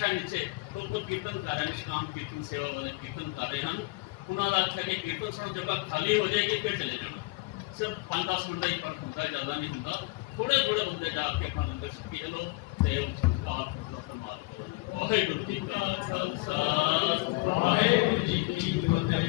नशा नीचे तो कीर्तन कर रहे हैं, निष्काम कीर्तन सेवा वाले कीर्तन कर रहे हैं। उन्होंने आख्या कि कीर्तन सुनो जगह खाली हो जाएगी फिर चले जाना। सिर्फ 5-10 मिनट का ही फर्क होता है, ज़्यादा नहीं होता। थोड़े थोड़े बंदे जाके अपना लंगर छकी लो तो संस्कार संभाल करो। वाहिगुरू जी का खालसा, वाहिगुरू जी की फतेह।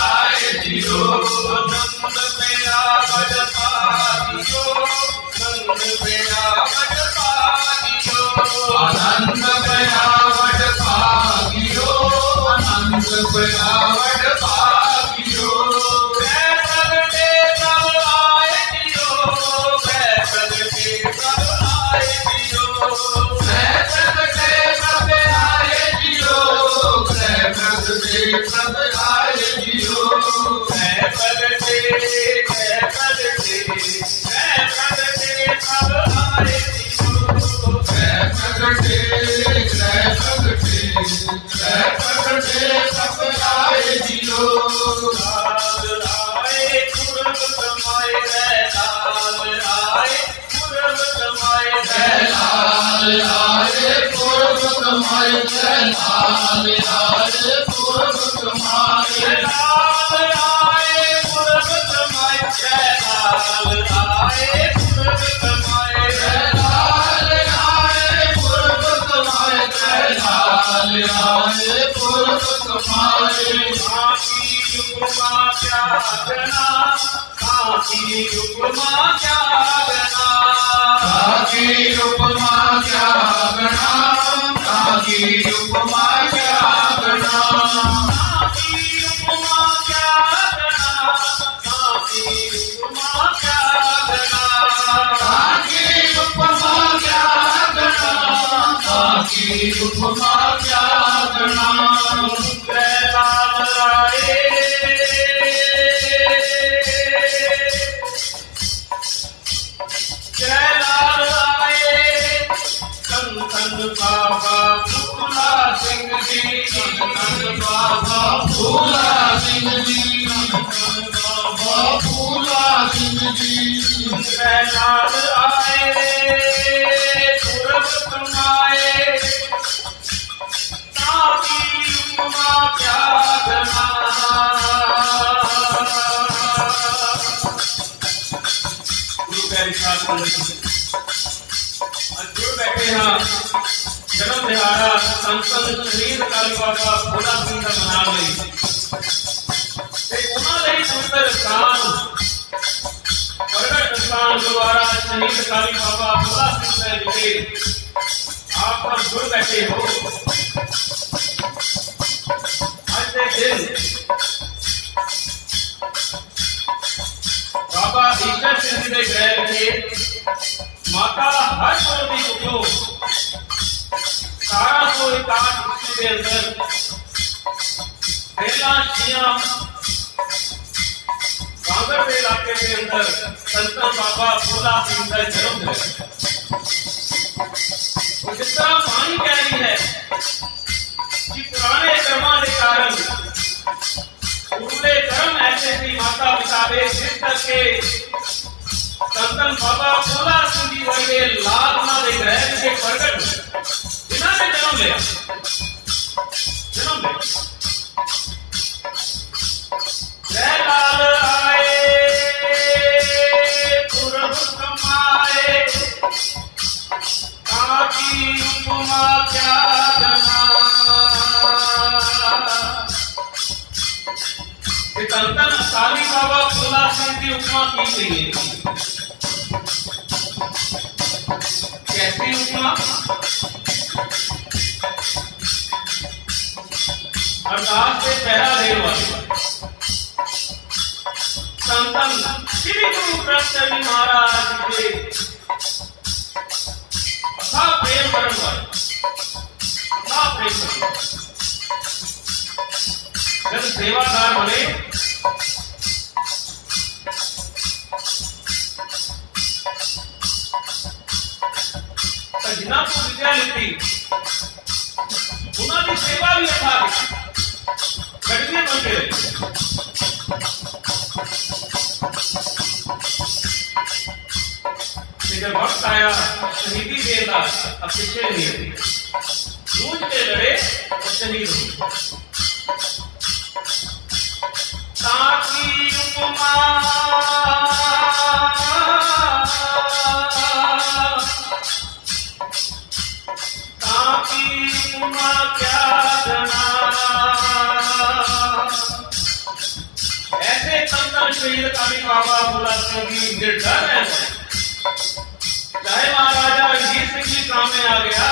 आनंद पयावट पागियो आनंद पयावट पागियो जय प्रगटे प्रभ आए जियो जय प्रगटे प्रभ आए जियो जय प्रगटे प्रभ आए जियो जय प्रगटे प्रभ आए जियो जय प्रगटे प्रभ आए जियो जय प्रगटे जय प्रगटे जय प्रगटे प्रभ आए जियो लाल आए पूरब समाए जय लाल आए पूरब समाए जय लाल आए पूरब समाए जय लाल आए पूरब समाए जय लाल आए पूरब समाए जय लाल आए पूरब समाए जय लाल आए पूरब समाए जय लाल आए पूरब समाए काकी उपमा त्यागना काकी उपमा त्यागना काकी उपमा त्यागना काकी उपमा त्यागना काकी उपमा त्यागना काकी उपमा त्यागना काकी उपमा त्यागना काकी उपमा त्यागना जय लाल आए जय लाल आए संतन बाबा फूला सिंह जी संतन बाबा फूला सिंह जी संतन बाबा फूला सिंह जी जय लाल आए पूरब समाए ताकी उपमा त्यागना गुरु प्यारी साथ जुड़ बैठे हाँ जन्म दिहाड़ा संतन शहीद काली बाबा भोला सिंह का मना ਲਈ ਤੇ ਉਹਨਾਂ ਲਈ ਪਵਿੱਤਰ ਸਥਾਨ ਪ੍ਰਗਟ ਸਥਾਨ ਦੁਆਰਾ ਸ਼ਹੀਦ ਕਾਲੀ ਬਾਬਾ ਭੋਲਾ ਸਿੰਘ ਦੇ ਵਿਖੇ ਆਪ ਸਭ ਜੁੜ ਬੈਠੇ ਹੋ ਅੱਜ ਦੇ ਦਿਨ ਬਾਬਾ ਈਸ਼ਰ ਸਿੰਘ ਜੀ ਦੇ ਗ੍ਰਹਿ ਵਿਖੇ ਮਾਤਾ ਹਰਸ਼ੋਰ ਦੀ ਕੁੱਖੋਂ 1761 ਈਸਵੀ ਦੇ ਅੰਦਰ ਪਹਿਲਾਂ ਸ਼ੀਆਂ ਕਾਂਗੜ ਦੇ ਇਲਾਕੇ ਦੇ ਅੰਦਰ ਸੰਤਨ ਬਾਬਾ ਭੋਲਾ ਸਿੰਘ ਦਾ ਜਨਮ ਹੋਇਆ और जिस तरह पानी कह रही है कि पुराने कर्मा के कारण उनके कर्म ऐसे थी माता पिता वे जिस करके संतन बाबा भोला सिंह जी वर्गे लाल दे ग्रह के प्रगट जिन्होंने जन्म लिया जय लाल आए पूरब समाए काकी उपमा त्यागना संतन काली बाबा भोला सिंह की उपमा की गई है कैसी उपमा अरदास से पहरा देने वाली संतन श्री गुरु कृष्ण जी महाराज के प्रेम करने वाले प्रेम करने जब सेवादार बने तो जिन्हों को विद्या लीती उन्होंने सेवा भी अथा कठिन बन के जब वक्त आया शहीदी देर का अब पीछे नहीं हटी जूझते लड़े और शहीद हुए ताकि उपमा ताकि उपमा क्या जना ऐसे संतन शहीद काली बाबा फूला सिंह जी निर्डर है। चाहे महाराजा रणजीत सिंह जी सामने आ गया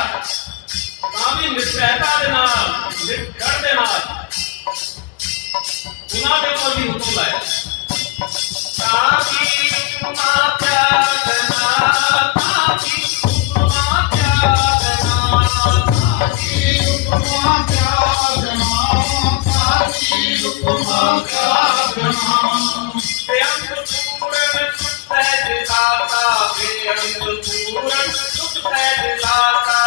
ਤਾਂ ਵੀ ਨਿਰਭੈਤਾ ਦੇ ਨਾਲ ਨਿਰਡਰ ਦੇ ਨਾਲ ਉਹਨਾਂ ਦੇ ਕੋਲ ਵੀ ਹੁਕਮ ਲਾਇਆ ਤਾਕੀ ਹੁਕਮਾ ਪਿਆਰਨਾ ਤਾਕੀ ਹੁਕਮਾ ਪਿਆਰਨਾ ਤਾਕੀ ਹੁਕਮਾ ਪਿਆਰਨਾ ਤਾਕੀ ਹੁਕਮਾ ਪਿਆਰਨਾ ਤੇ ਅੰਤ ਪੂਰਨ ਸੁਖੈ ਦਿਲਾਤਾ ਵੇ ਅੰਤ ਪੂਰਨ ਸੁਖੈ ਦਿਲਾਤਾ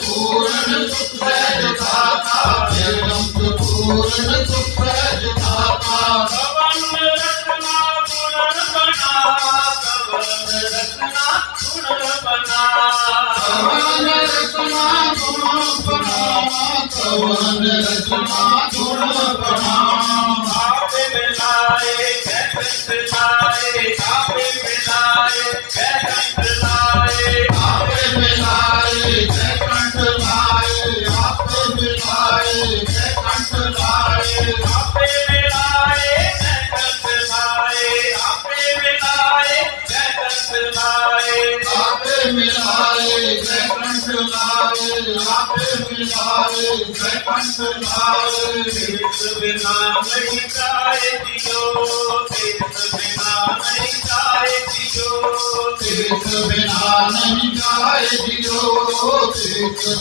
पूर्ण सुख सहज दाता अनंत पूर्ण सुख सहज दाता कवन रत्ना गुण बना कवन रत्ना गुण बना कवन रत्ना गुण बना कवन रत्ना गुण बना आपे मिलाए कैसे लाए आपे मिलाए कैसे लाए आपे मिलाए बिना नहीं जाए जियो बिना नहीं जाए जियो बिना नहीं जाए जियो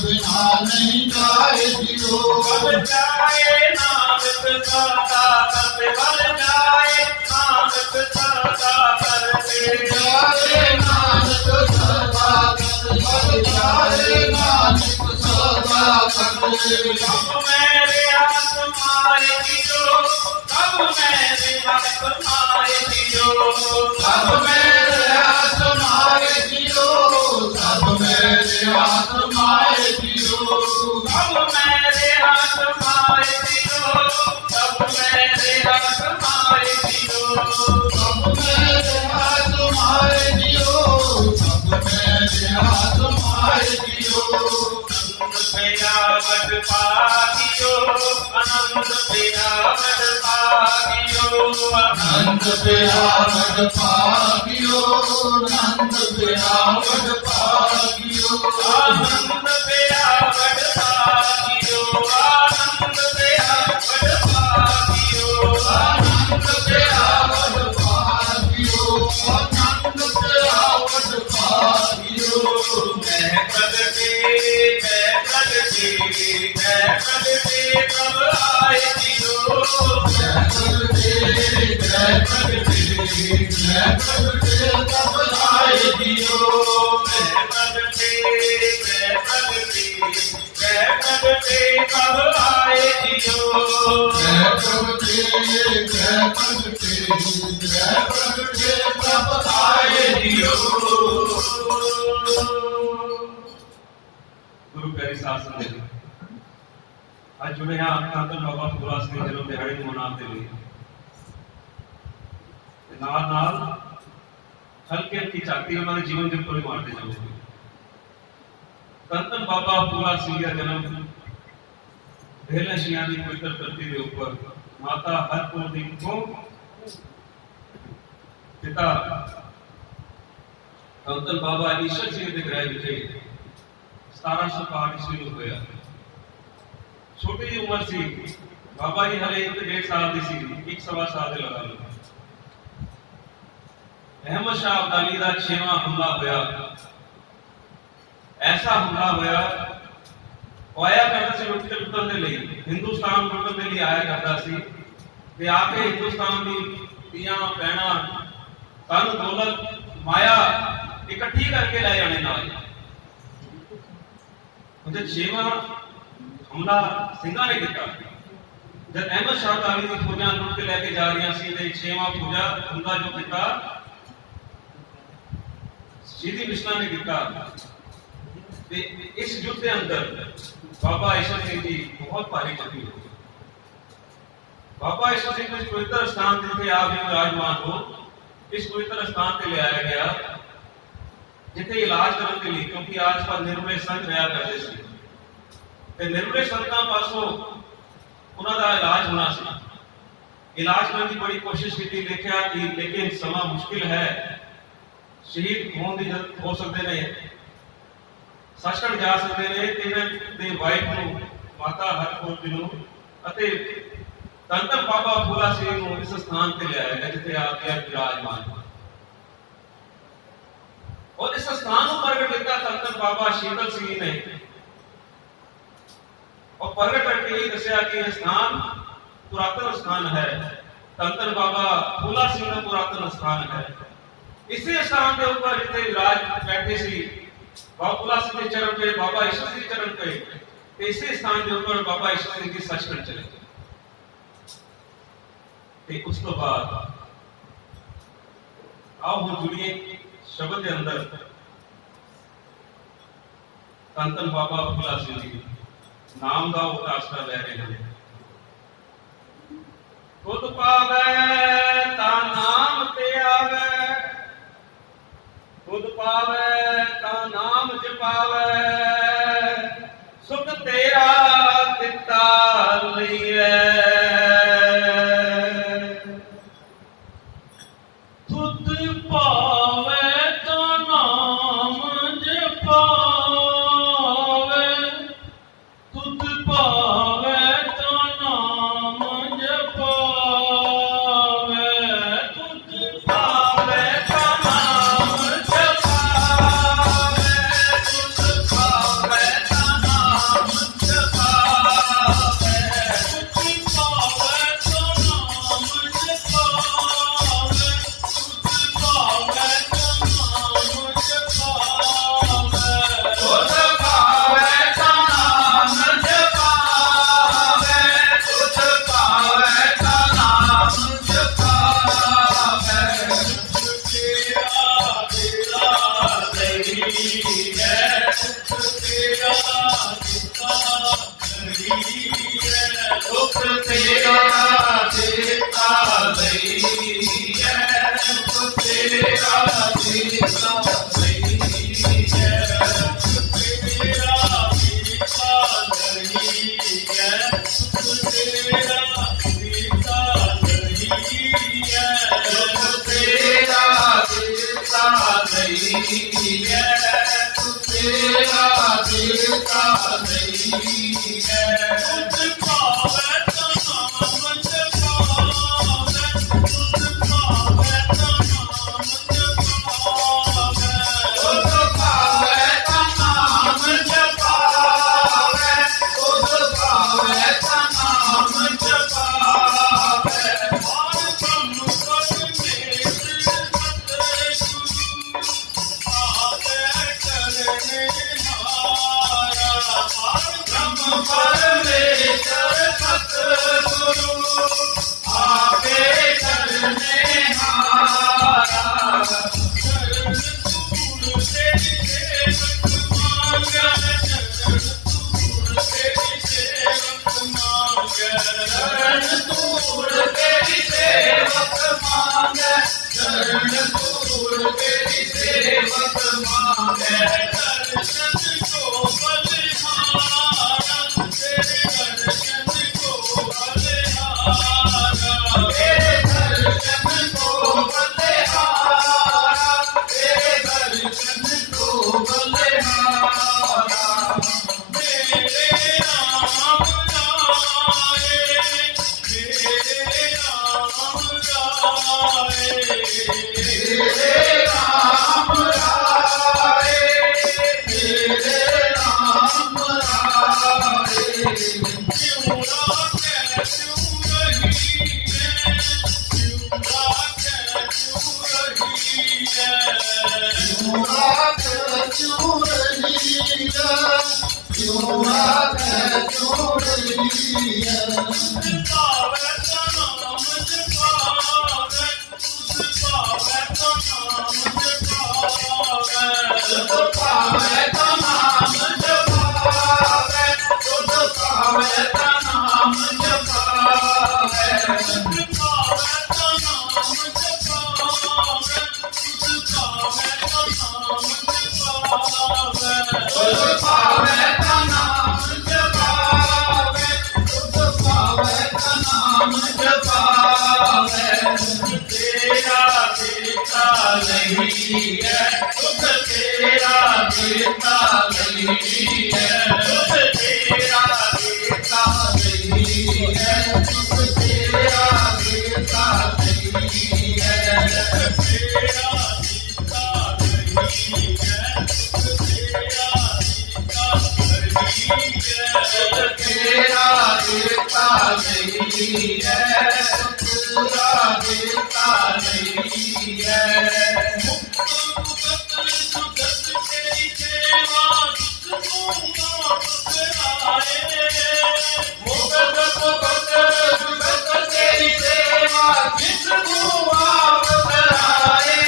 बिना नहीं जाए जियो बल जाए नानक दाता करते बल जाए नानक दाता करते जाए नानक दाता करते बल जाए नानक दाता करते अब मेरे आत्माए जियो अब मेरे आत्माए जियो अब मेरे आत्माए जियो अब मेरे आत्माए जियो अब मेरे आत्माए जियो अब मेरे आत्माए जियो अब मेरे आत्माए जियो अब मेरे आत्माए जियो आनंद पागियो आनंद पागियो आनंद पागियो आनंद पागियो आनंद पागियो आनंद पागियो आनंद पागियो आनंद पागियो मैं प्रगटे कब आए जियो मैं प्रगटे कब आए जियो मैं प्रगटे कब आए जियो मैं प्रगटे कब आए जियो। गुरु प्यारी साध संगत ਅੱਜ ਜੁੜੇ ਹਾਂ ਧੰਨ ਬਾਬਾ ਫੂਲਾ ਸਿੰਘ ਦੇ ਜਨਮ ਦਿਹਾੜੇ ਨੂੰ ਮਨਾਉਣ ਦੇ ਲਈ ਤੇ ਨਾਲ ਹਲਕੇ ਹਲਕੀ ਝਾਤੀ ਉਹਨਾਂ ਦੇ ਜੀਵਨ ਦੇ ਉੱਪਰ ਮਾਰਦੇ ਜਾਵਾਂਗੇ। ਧੰਨ ਬਾਬਾ ਫੂਲਾ ਸਿੰਘ ਦਾ ਜਨਮ ਬੇਲਸ਼ੀਆਂ ਦੀ ਪਵਿੱਤਰ ਧਰਤੀ ਦੇ ਉੱਪਰ ਮਾਤਾ ਹਰਪੁਰ ਦੀ ਕੋਲ ਪਿਤਾ ਧੰਨ ਬਾਬਾ ਈਸ਼ਰ ਸਿੰਘ ਦੇ ਗ੍ਰਹਿ ਵਿਖੇ 1705 ਈਸਵੀ ਨੂੰ ਹੋਇਆ। छोटी जी उम्र सी बाबा जी हले 1.5 साल की सी 1.25 साल के लगा लो। अहमद शाह अब्दाली का 6वां हमला होया। ऐसा हमला होया आया करता सी लुटन के लिए हिंदुस्तान लुटन के लिए आया करता सी ते आके हिंदुस्तान की धीआं भैणां धन दौलत माया इकट्ठी करके ले जाने नाल। 6वां हमला ਸਿੰਘਾਂ ने किया जब अहमद शाह अब्दाली की फौजां लुट के लेके जा रही सी ते 6वां फौजा हमला जो किया सीधी मिश्रा ने किया ते इस युद्ध के अंदर बाबा ईश्वर सिंह जी बहुत भारी जख्मी हो गए। बाबा ईश्वर सिंह को इस पवित्र स्थान जिथे आप विराजमान हो इस पवित्र स्थान से ले आया गया जिथे इलाज करने के लिए क्योंकि आज पर निर्भय संत रहा करते थे ते निर्भय संतां पासों उन्हां दा इलाज होना सी। इलाज करने की बड़ी कोशिश की, देखा कि लेकिन समा मुश्किल है, शहीद होने की हो सकते ने, सचखंड जा सकते ने, इन्हां दे वाइफ नूं माता हरकौर जी नूं अते धन धन बाबा फूला सिंह नूं इस स्थान ते लिआया गया जिथे आप विराजमान हैं। और इस स्थान को प्रगट किया धन धन बाबा शीतल सिंह ने, और प्रगट करके ही दसिया कि यह स्थान पुरातन स्थान है, धन धन बाबा फूला सिंह का पुरातन स्थान है। इसी स्थान के ऊपर जिथे विराज बैठे सी बाबा फूला सिंह के चरण पे, बाबा ईश्वर सिंह चरण पे, इसी स्थान के ऊपर बाबा ईश्वर सिंह की सचखंड चले गए। उस तो बाद आओ हम जुड़िए शब्द के अंदर धन धन बाबा फूला सिंह जी नाम का उदासना ले रहे हैं। खुद पावे ता नाम ते आवे, खुद पावे ता नाम जपावे, सुख तेरा दिता लईए। नाम जपावे नहीं है, सुख तेरा देता नहीं है, सुख तेरा देता नहीं है, सुख तेरा देता नहीं है, सुख तेरा देता नहीं है, सुख तेरा देता नहीं है, सुख तेरा देता नहीं है, सुख तेरा देता नहीं है। मुक्त मुक्त सुगत तेरी सेवा जिसको वापस आए, मुक्त मुक्त सुगत तेरी सेवा जिसको वापस आए,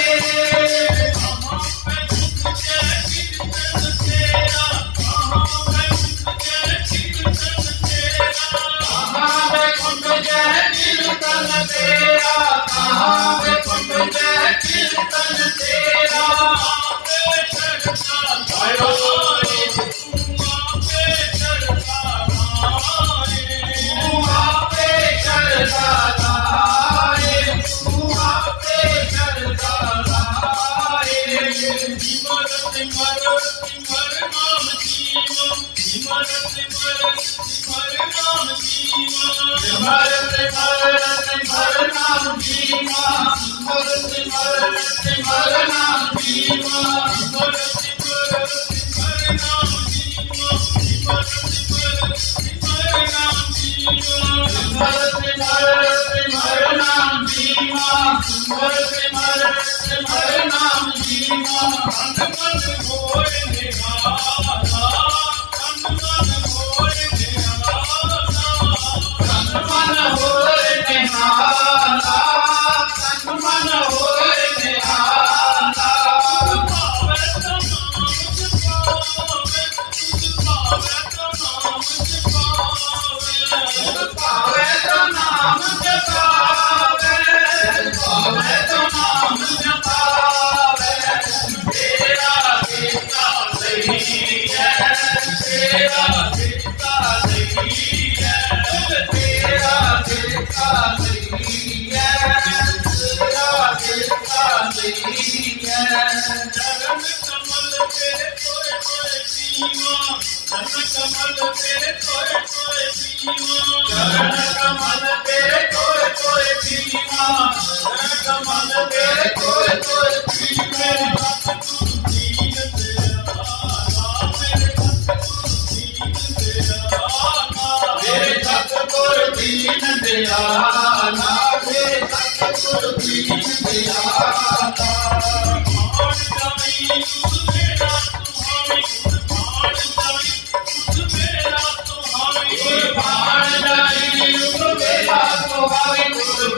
कहाँ पे कुछ जय कीर्तन तेरा, कहाँ पे कुछ जय कीर्तन तेरा, कहाँ पे कुछ जय कीर्तन तेरा, कहाँ पे कुछ जय कीर्तन तेरा, पे चढ़ता आयो पे चढ़ता आए, पे चढ़ता आए, पे चढ़ता आए, सिमर सिमर सिमर नाम जीवा, सिमर सिमर सिमर नाम जीवा, सिमर सिमर सिमर नाम जीवा, सिमर सिमर सिमर नाम जीवा, सिमर सिमर सिमर नाम जीवा, सिमर सिमर सिमर नाम जीवा, सिमर सिमर सिमर नाम जीवा, सिमर सिमर सिमर नाम जीवा, तन मन होए निहारा, तन मन होए निहारा, तन मन होए निहारा, तन मन होए निहारा, पावे तो नाम जपावे, तुझ पावे तो नाम जपावे, पावे तो नाम जपावे, पावे तो नाम जपावे, तेरा देता नहीं है, तेरा देता नहीं है, तेरा देता नहीं है, तेरा देता नहीं है, चरण कमल तेरे कोय कोय सीमा, चरण कमल तेरे कोय कोय सीमा, चरण कमल तेरे कोय कोय सीमा, चरण कमल तेरे कोय कोय सीमा, दीन मेरे सतगुर दीन दयाला, मेरे सतगुर दीन दयाला, मान जाई उस मेरा तुम्हारी, मान जाई उस मेरा तुम्हारी, मान जाई उस मेरा तुम्हारी,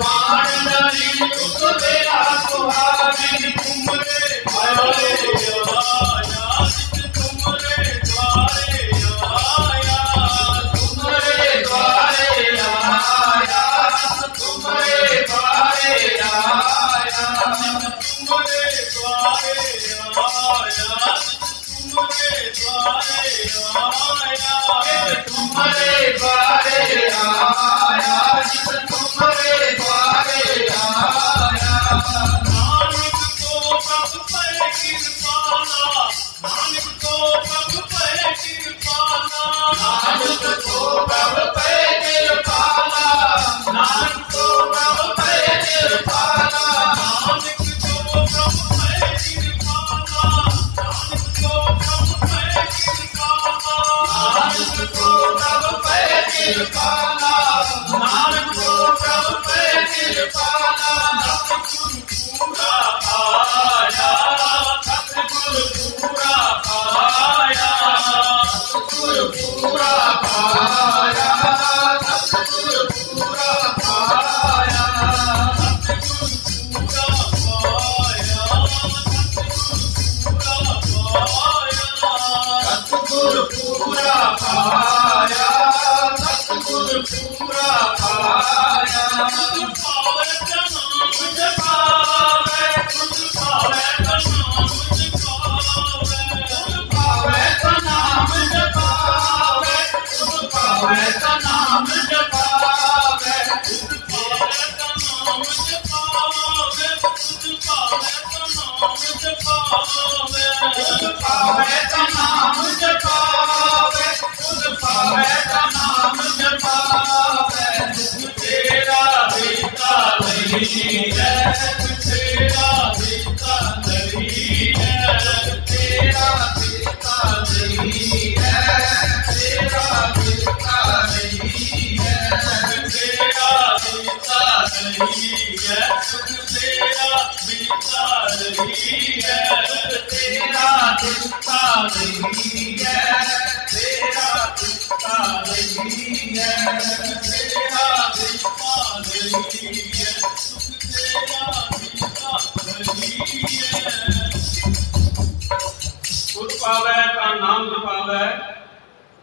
मान जाई उस मेरा तुम्हारी, तुमरे द्वारे आया, तुमरे द्वारे आया, तुमरे द्वारे आया, तुमरे द्वारे आया, तुमरे द्वारे आया, तुमरे द्वारे आया, तुमरे द्वारे आया, तुमरे द्वारे आया, नानक को कब पे कृपाला, नानक को कब पे कृपाला, नानक को कब पे कृपाला, नानक को कब पे कृपाला, नानक को कब पे कृपाला, नानक को कब पे कृपाला, नानक को कब पे कृपाला, नानक को कब पे कृपाला, सतगुरु पूरा पाया, सतगुरु पूरा पाया, सतगुरु पूरा पाया, सतगुरु पूरा पाया, सतगुरु पूरा पाया, सतगुरु पूरा पाया, सतगुरु पूरा पाया, पावे का नाम जपावे, कुछ पावे का नाम जपावे, पावे का नाम जपावे, कुछ पावे का नाम जपावे, कुछ पावे का नाम जपावे, कुछ पावे का नाम नहीं है, तेरा देता नहीं है, तेरा देता नहीं है, तेरा देता नहीं है, तेरा देता नहीं है, तेरा देता नहीं है, तेरा देता नहीं है, तेरा देता नहीं है, तेरा देता नहीं है, तेरा देता नहीं है। सुख पावै का नाम जपावै,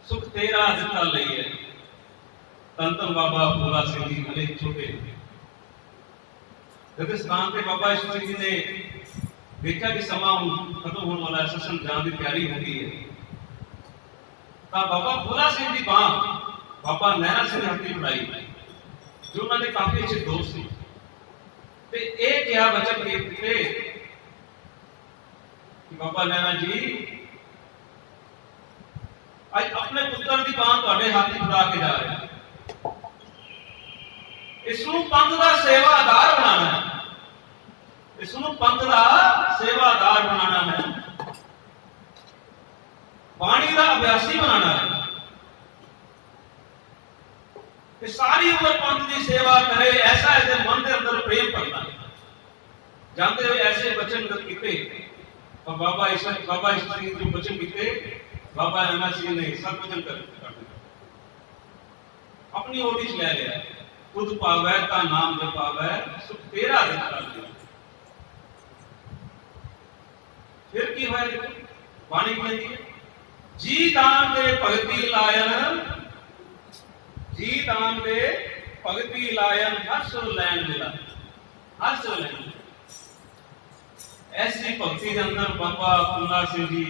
सुख तेरा दिता लईए। धन धन बाबा फूला सिंह जी हले छोटे जब स्थान पे बाबा ईश्वर जी ने देखा कि समा खत्म होने वाला है, सत्संग जाने की तैयारी हो गई है, तो बाबा फूला सिंह जी बांह बाबा नैना सिंह ने हट्टी बढ़ाई जो उन्होंने काफी अच्छे दोस्त थे ते एक क्या वचन कहते कि बाबा नैना जी आज अपने पुत्र की बांह तुहाडे हाथ ही फड़ा के जा रहे हैं, इसनू पंथ का सेवादार बनाना है, इसनू पंथ का सेवादार बनाना है, बाणी का अभ्यासी बनाना है, सारी उम्र पंथ की सेवा करे, ऐसा ऐसे मन के अंदर प्रेम करना जानते हुए ऐसे वचन किए और बाबा ईश्वर जी जो वचन किए बाबा नैना सिंह ने सब वचन कर अपनी ओर ले लिया। खुद पावै का नाम जपावै, सुख तेरा देता लईए। फिर की होया बाणी कहती है जी दान दे भगती लायन, जी दान दे भगती लायन, हर सो लैन मिला, हर सो लैन। ऐसी भक्ति के अंदर बाबा फूला सिंह जी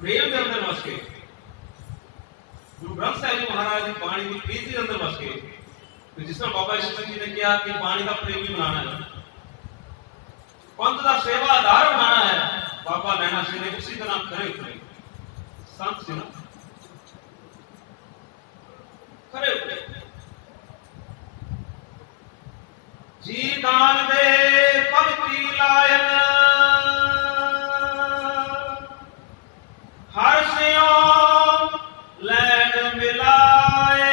प्रेम के अंदर बस गए, गुरु ग्रंथ साहिब जी महाराज की बाणी की प्रीति के अंदर बस गए। तो जिस तरह बाबा ईश्वर जी ने कहा कि बाणी का प्रेमी बनाना है, पंथ का सेवादार बनाना है, बाबा नैना सिंह ने उसी तरह खरे उतरे, संत सिंह खरे उतरे। जी दान दे भगती लायन, हर स्यों लैन मिलाए।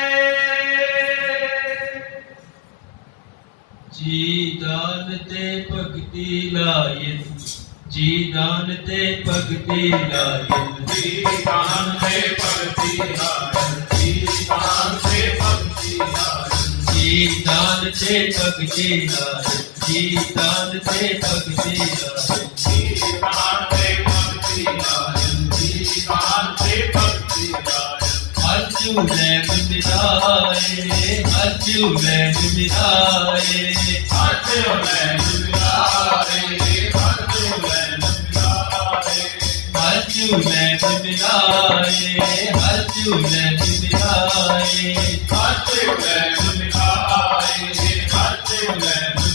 जी दान ते भगती लायन, जी दान ते भगती लायन, जी दान दे भगती लायन, जी दान दे भगती लायन, जी दान ते भगती लायन, जी दान ते भगती लायन, जी दान दे भगती लायन, जी दान दे भगती लायन। हर चूलैन मिलाए, हर चूलैन मिलाए, हर चूलैन मिलाए, हर चूलैन मिलाए, हर चूलैन मिलाए, हर चूलैन मिलाए। हर चूलैन मिलाए, हर चूलैन मिलाए।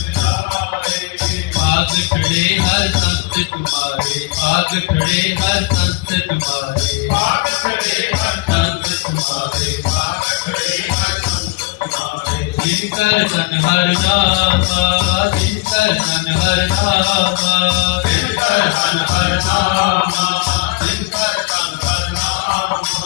आग खड़े हर संत तुम्हारे, आग खड़े हर संत तुम्हारे, आग खड़े हर संत तुम्हारे, आग खड़े हर संत तुम्हारे। जिनकर तन हर नामा, जिनकर तन हर नामा, जिनकर तन हर नामा, जिनकर तन हर नामा।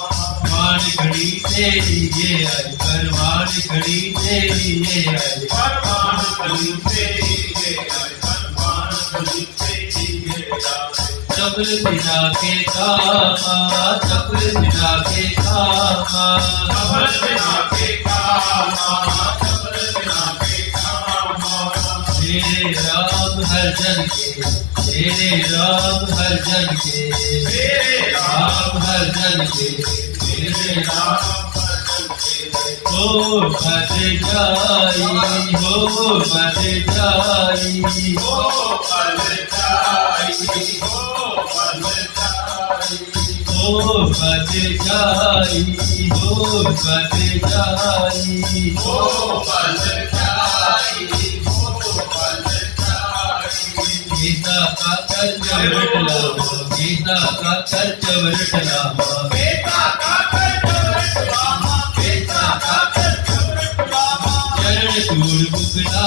परवान घड़ी तेरी ये आई, परवान घड़ी तेरी ये आई, परवान घड़ी तेरी ये आई, परवान घड़ी तेरी ये आई। चपल बिना के कामा, चपल बिना के कामा, चपल बिना के कामा, चपल बिना के कामा। तेरे राम हर जन के, तेरे राम हर जन के, तेरे राम हर जन के, तेरे राम हर जन के। हो बद जाई, हो बद जाई, ओ पल जाई, ओ पल जाई, हो बद जाई, हो बद जाई। ओ पल जाई, ओ पल जाई। गीता का कर चवरट लावा, गीता का कर चवरट लावा, बेटा का कर चवरट लावा, बेटा का कर चवरट लावा। चरण धूल मुकला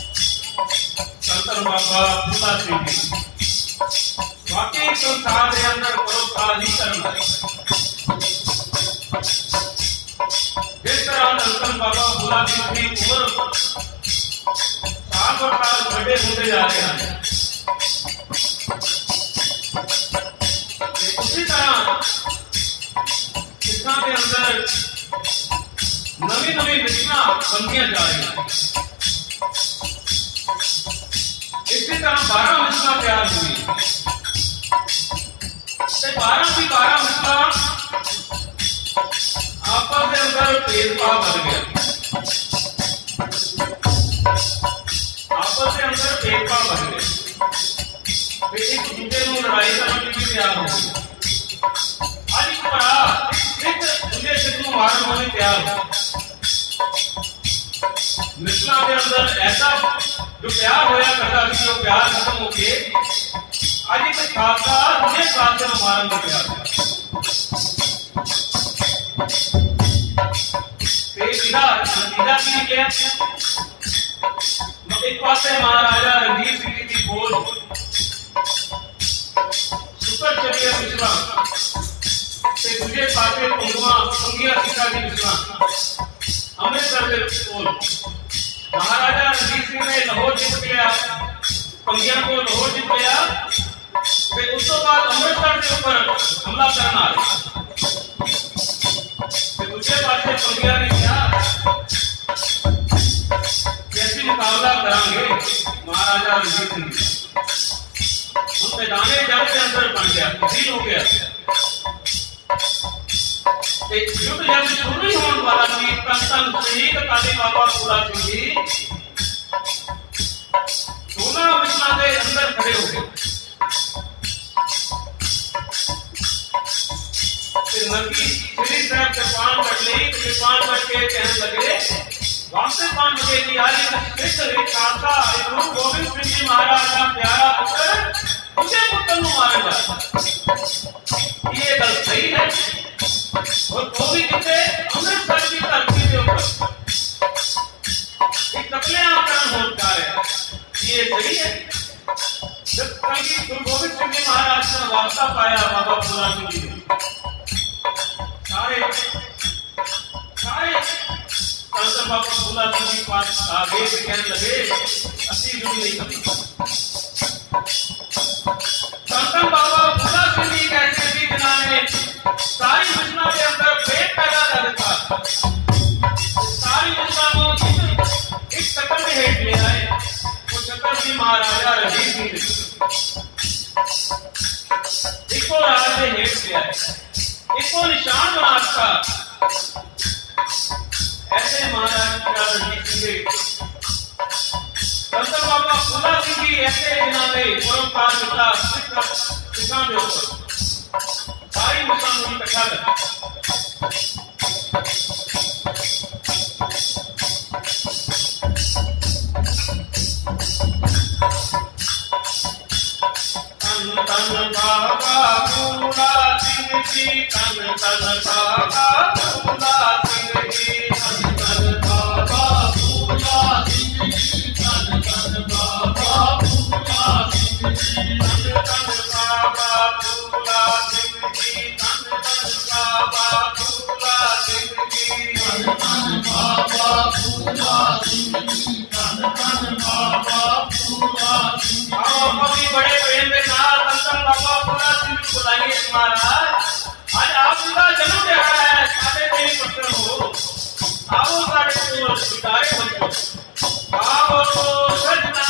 धन बाबा फूला सिंह जी वाकई संसार के अंदर परोपकार ही करना है। जिस तरह धन बाबा फूला सिंह की उम्र साल पर साल बड़े होते जा रहे हैं, उसी तरह सिखा के अंदर नवी नवी मिशना बनती जा रही हैं। इसी तरह 12 मिशना तैयार हुई, 12 की 12 मिशना आपस के अंदर भेदभाव बढ़ गया, आपस के अंदर भेदभाव बढ़ गया, एक दूसरे को लड़ाई करने की तैयार हो गई। आज एक बड़ा दूसरे सिख को मारने होने तैयार हो। मिशना के अंदर ऐसा जो प्यार होया करता कि वो प्यार खत्म हो गए, आज एक खासा दूसरे साथ से मारन को तैयार है। नतीजा की निकले, एक पासे महाराजा रणजीत सिंह की फौज सुपर चलिए मिश्रा से दूसरे पासे पंगिया सिखा की मिश्रा अमृतसर के फौज। महाराजा रणजीत सिंह ने लाहौर जीत लिया, पंगिया को लाहौर जीत लिया, फिर उस तो बाद अमृतसर के ऊपर हमला करना है। दूसरे पासे पंगिया ने किया कैसे मुकाबला करांगे महाराजा रणजीत सिंह, उन मैदाने जंग के अंदर बन गया, तब्दील हो गया। एक युद्ध जब शुरू ही होने वाला थी, तन शहीद काली बाबा फूला सिंह जी दोनों मिशना के अंदर खड़े हो गए। नकी श्री साहब कृपान कर ली, कृपान करके कहने लगे वापस पान लगे कि यार एक खासा गुरु गोविंद सिंह जी महाराज का प्यारा पुत्र उसे पुत्र को मारेगा, ये गल सही है। और वो भी किसे अमृतसर की धरती के ऊपर एक कत्लेआम होता है, ये सही है। जब कभी गुरु गोविंद सिंह जी महाराज ने वार्ता पाया बाबा फूला सिंह जी ने, सारे संत बाबा फूला सिंह जी पास आगे से कहने लगे असली जुड़ी नहीं करनी। संत बाबा फूला सिंह जी कहते भी जिन्होंने सारी मिशना के अंदर भेद पैदा कर देता, सारी मिशना को एक चक्कर में हेट ले आए, वो चक्कर भी महाराजा रणजीत सिंह एक और राज ने हेट किया है, एक और निशान बना रखा। ऐसे महाराजा रणजीत सिंह संत बाबा फूला सिंह जी ऐसे जिन्होंने परोपकार किया सिखा के ऊपर सारी मुसलमान इकट्ठा कर तन बाबा फूला सिंह जी, तन बाबा फूला सिंह जी, तन बाबा फूला सिंह जी, तन बाबा फूला सिंह जी, तन बाबा फूला सिंह जी, तन बाबा फूला सिंह जी, तन बाबा फूला सिंह जी, तन बाबा फूला सिंह जी। आओ कभी बड़े प्रेम के साथ संत बाबा फूला सिंह को बुलाइए महाराज, आज आपका जन्म दिहाड़ा है, साढ़े 3 पत्थर हो, आओ साढ़े को बिताए हमको, आओ तो सजना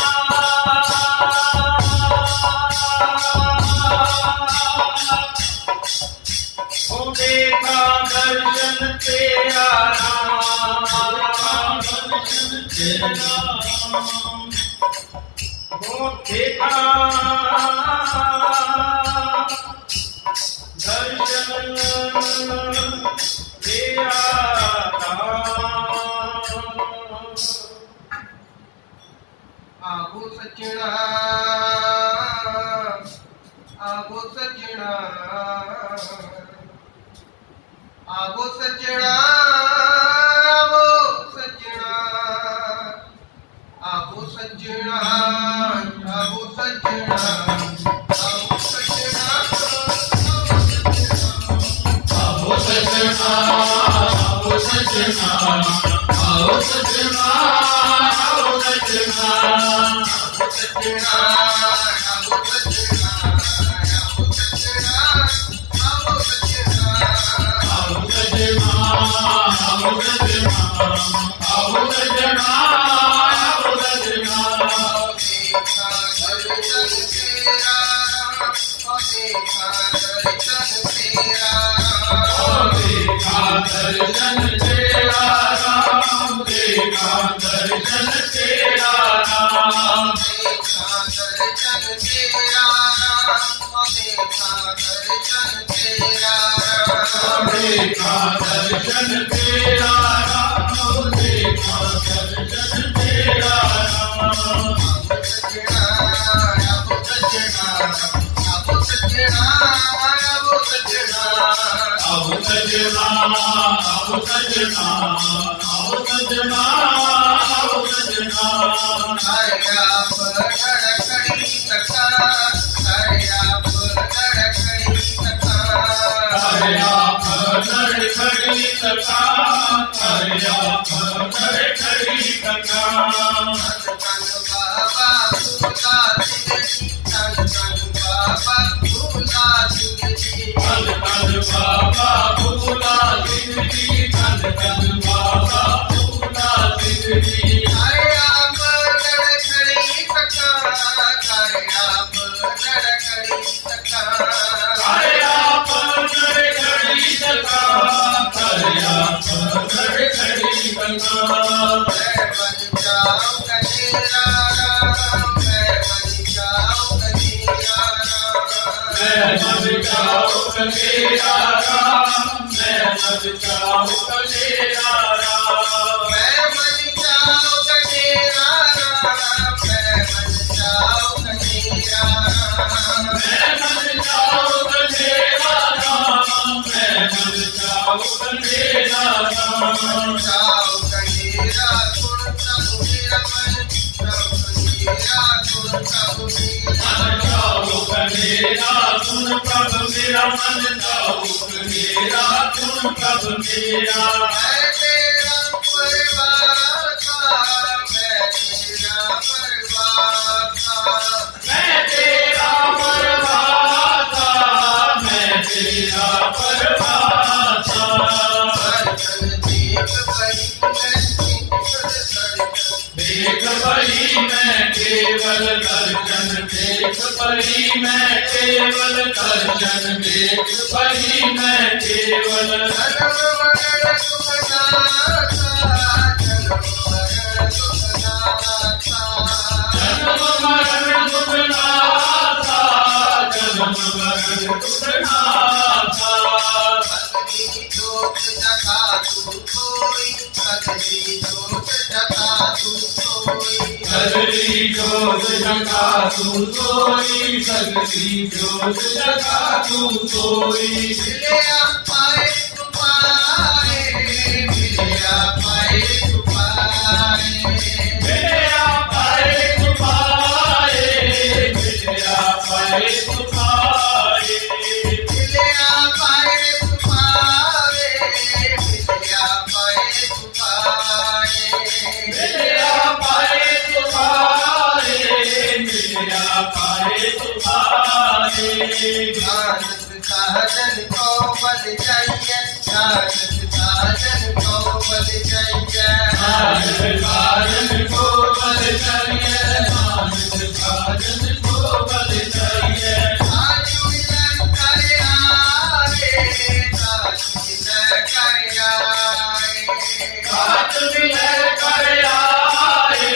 हो देखा दर्शन तेरा दर्शन तेरा हो देखा दर्शन तेरा। आगो सजना, आगो सजना, आगो सजना, आगो सजना, आगो सजना, सजना आओ सजना आओ सजना सजना आओ सजना आओ सजना आओ सजना आओ सजना आओ सजना आओ सजना आओ सजना देखा दर्शन तेरा देखा दर्शन तेरा देखा दर्शन तेरा राम देखा दर्शन तेरा राम देखा दर्शन तेरा देखा दर्शन तेरा देखा दर्शन तेरा राम देखा दर्शन तेरा राम सजना आओ सजना आओ सजना आओ सजना आओ सजना आओ सजना आओ सजना आओ सजना हरिया पर खड़ी कथा हरिया पर खड़ी कथा हरिया पर खड़ी कथा हरिया पर खड़ी कथा धन बाबा भूला सिंह धन बाबा भूला सिंह जी धन बाबा भूला सिंह जी धन बाबा भूला सिंह जी हरिया पर खड़ी कथा हरिया पर खड़ी कथा हरिया पर खड़ी कथा हरिया पर खड़ी कथा मैं बन जाऊं कनेरा राम मैं बन जाऊं कनेरा मैं मर जाऊं कनेरा राम मैं मर जाऊं कनेरा राम मैं बन जाऊं कनेरा राम मैं बन जाऊं कनेरा मैं मर जाऊं कनेरा राम मैं मर जाऊं कनेरा राम जाऊं कनेरा सुन प्रभु मेरा मन प्रभु मेरा सुन प्रभु मेरा मन जाओ कनेरा सुन प्रभु मेरा मन जाओ कनेरा सुन प्रभु मेरा मैं तेरा परिवार का मैं तेरा परिवार का मैं तेरा परवासा मैं तेरा परवासा दर्शन देख परी मैं केवल दर्शन देख परी मैं केवल दर्शन देख परी मैं केवल जन्म मरण दुख नाथा जन्म मरण दुख नाथा जन्म मरण दुख नाथा जन्म मरण दुख नाथा अग्नि जोत जगा तू सोई अग्नि जोत जगा तू सोई सगली जोत जगा तू सोई सगली जोत जगा तू सोई मिलिया पाए तू पाए मिलिया पाए तू पाए मेरा पाए तू पाए मेरा पाए तू पाए मिलिया पाए तू पाए मिलिया पाए तू पाए मेरा पाए तू पाए मेरा पाए तू पाए जानत साजन को बल जाइए जानत साजन को बल जाइए साजन को बल चाहिए साजन को बल चाहिए आज मिलन कर आए आज मिलन कर आए साथ मिलकर कर आए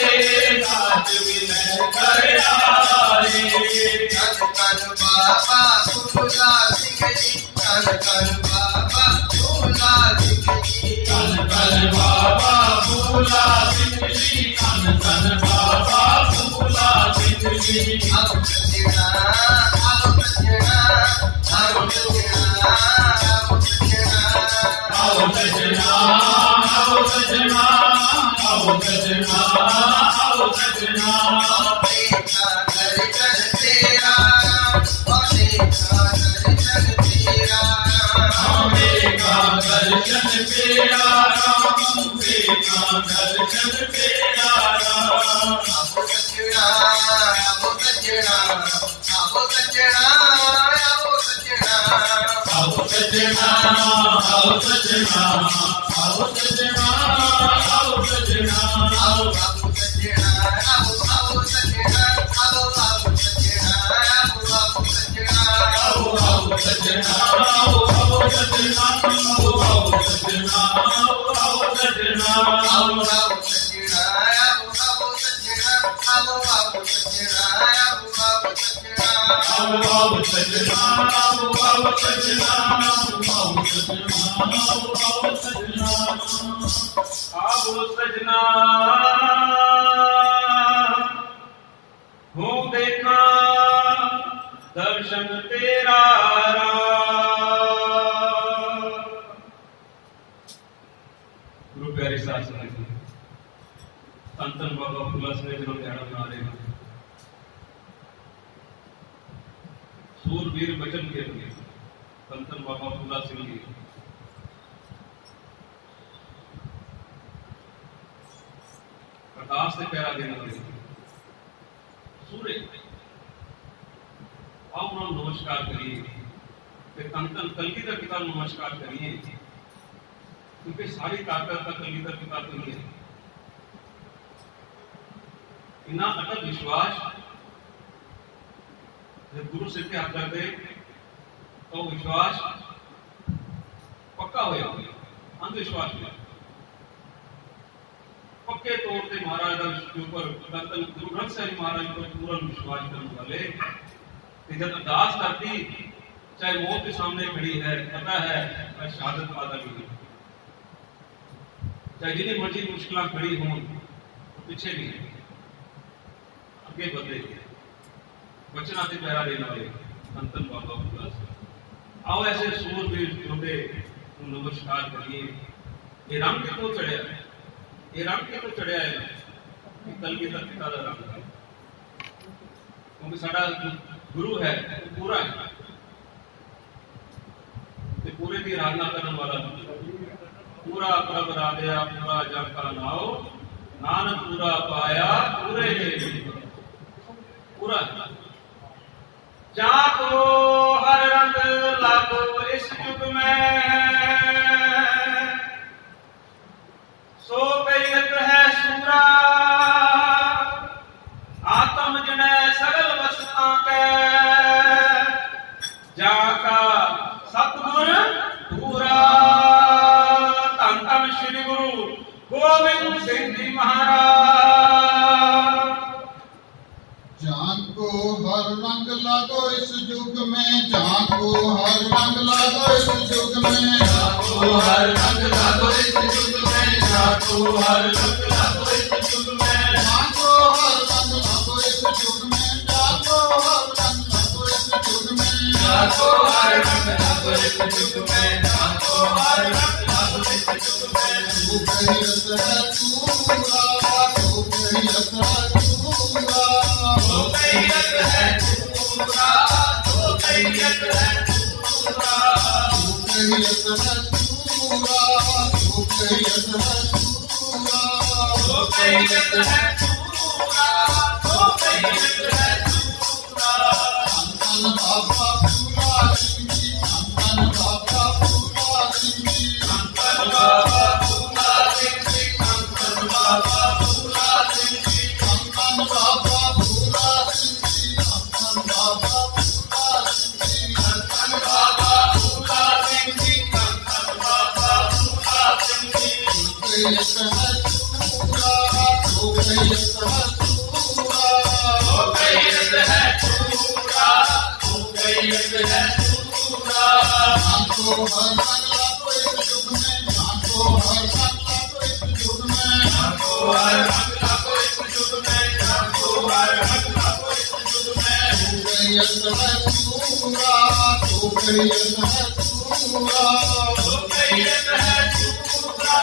साथ मिलकर कर आए धन धन बाबा भूला सिंह जी धन धन बाबा भूला सिंह जी धन धन बाबा भूला सिंह जी धन धन बाबा भूला सिंह जी अब सजना अब सजना अब सजना अब सजना आओ सजना आओ सजना आओ सजना आओ सजना देखा दर्शन तेरा देखा दर्शन तेरा हमें का दर्शन तेरा राम देखा दर्शन तेरा राम। आबो सजना आबो सजना आबो सजना आबो सजना आओ सजना आओ सजना आओ सजना आओ सजना आबो आबो सजना आबो सजना आबो आबो सजना आबो सजना आओ आओ सजना आओ आओ सजना आओ आओ सजना आओ आओ सजना आबो आबो सजना आबो सजना आबो आबो सजना आबो सजना आओ आओ सजना आओ आओ सजना आओ आओ सजना आओ आओ सजना आओ सजना हूँ देखा दर्शन तेरा गुरु प्यारे साथ संगत जी, धन धन बाबा फूला सिंह जी जन्म दिहाड़ा मना रहे हैं। सूरवीर बचन के लिए धन धन बाबा फूला सिंह जी प्रकाश से प्यारा देने वाले सूर्य आओ हम नमस्कार करिए, फिर धन धन कलगीधर पिता को नमस्कार करिए, क्योंकि सारी ताकत का कलगीधर पिता को नहीं है। इतना अटल विश्वास जब गुरु सिर के हाथ करते तो विश्वास पक्का हो जाता, अंधविश्वास में पक्के तौर पे महाराज के ऊपर गुरु ग्रंथ साहिब महाराज पर पूरा विश्वास करने वाले जब अरदास करती, चाहे मौत के सामने खड़ी है, पता है मैं शहादत पाता भी नहीं, चाहे जितनी मर्जी मुश्किलें खड़ी हों पीछे नहीं है, आगे बढ़े वचन आते प्यारा देने वाले संतन बाबा फूला सिंह। आओ ऐसे सूरवीर योद्धे नमस्कार करिए। ये रंग कितों चढ़िया है, ये रंग कितों चढ़िया है कि कलगीधर पिता का रंग है, क्योंकि साडा गुरु है पूरा है, पूरे की आराधना करने वाला पूरा प्रभ राधया पूरा जग का नाओ, नानक पूरा पाया पूरे पूरा जाको हर रंग लागो इस युग में, सो कहियत है सूरा आत्म जने सगल वसता के, जाका सतगुर पूरा। धन धन श्री गुरु गोविंद सिंह जी महाराज। जान को हर रंग लागो इस युग में, जान को हर रंग लागो इस युग में, जान को हर रंग लागो इस युग में, जान को हर रंग लागो इस युग में, जान को हर रंग लागो इस युग में, जान को हर रंग लागो इस युग में, जान को हर रंग लागो इस युग में, जान को हर रंग लागो इस युग में। तू कहियत है पूरा, तू कहियत है पूरा, तो कहियत है पूरा, तो कहियत है पूरा, तू कहियत है पूरा, तू कहियत है पूरा, तो कहियत है पूरा, तो कहियत है पूरा। धन बाबा फूला सिंह जी, धन बाबा फूला सिंह जी, धन बाबा फूला सिंह जी, धन बाबा फूला सिंह जी, धन बाबा फूला सिंह जी, धन बाबा फूला सिंह जी, धन बाबा फूला सिंह जी, धन बाबा फूला सिंह जी। तू कहियत है पूरा, तू कहियत है पूरा, तो कहियत है पूरा, तो कहियत है पूरा। जान को हर रंग लागो इस युग में, जान को हर रंग लागो इस युग में, जान को हर रंग लागो इस युग में, जान को हर रंग लागो इस युग में। तू कहियत है पूरा, तू कहियत है पूरा, तो कहियत है पूरा,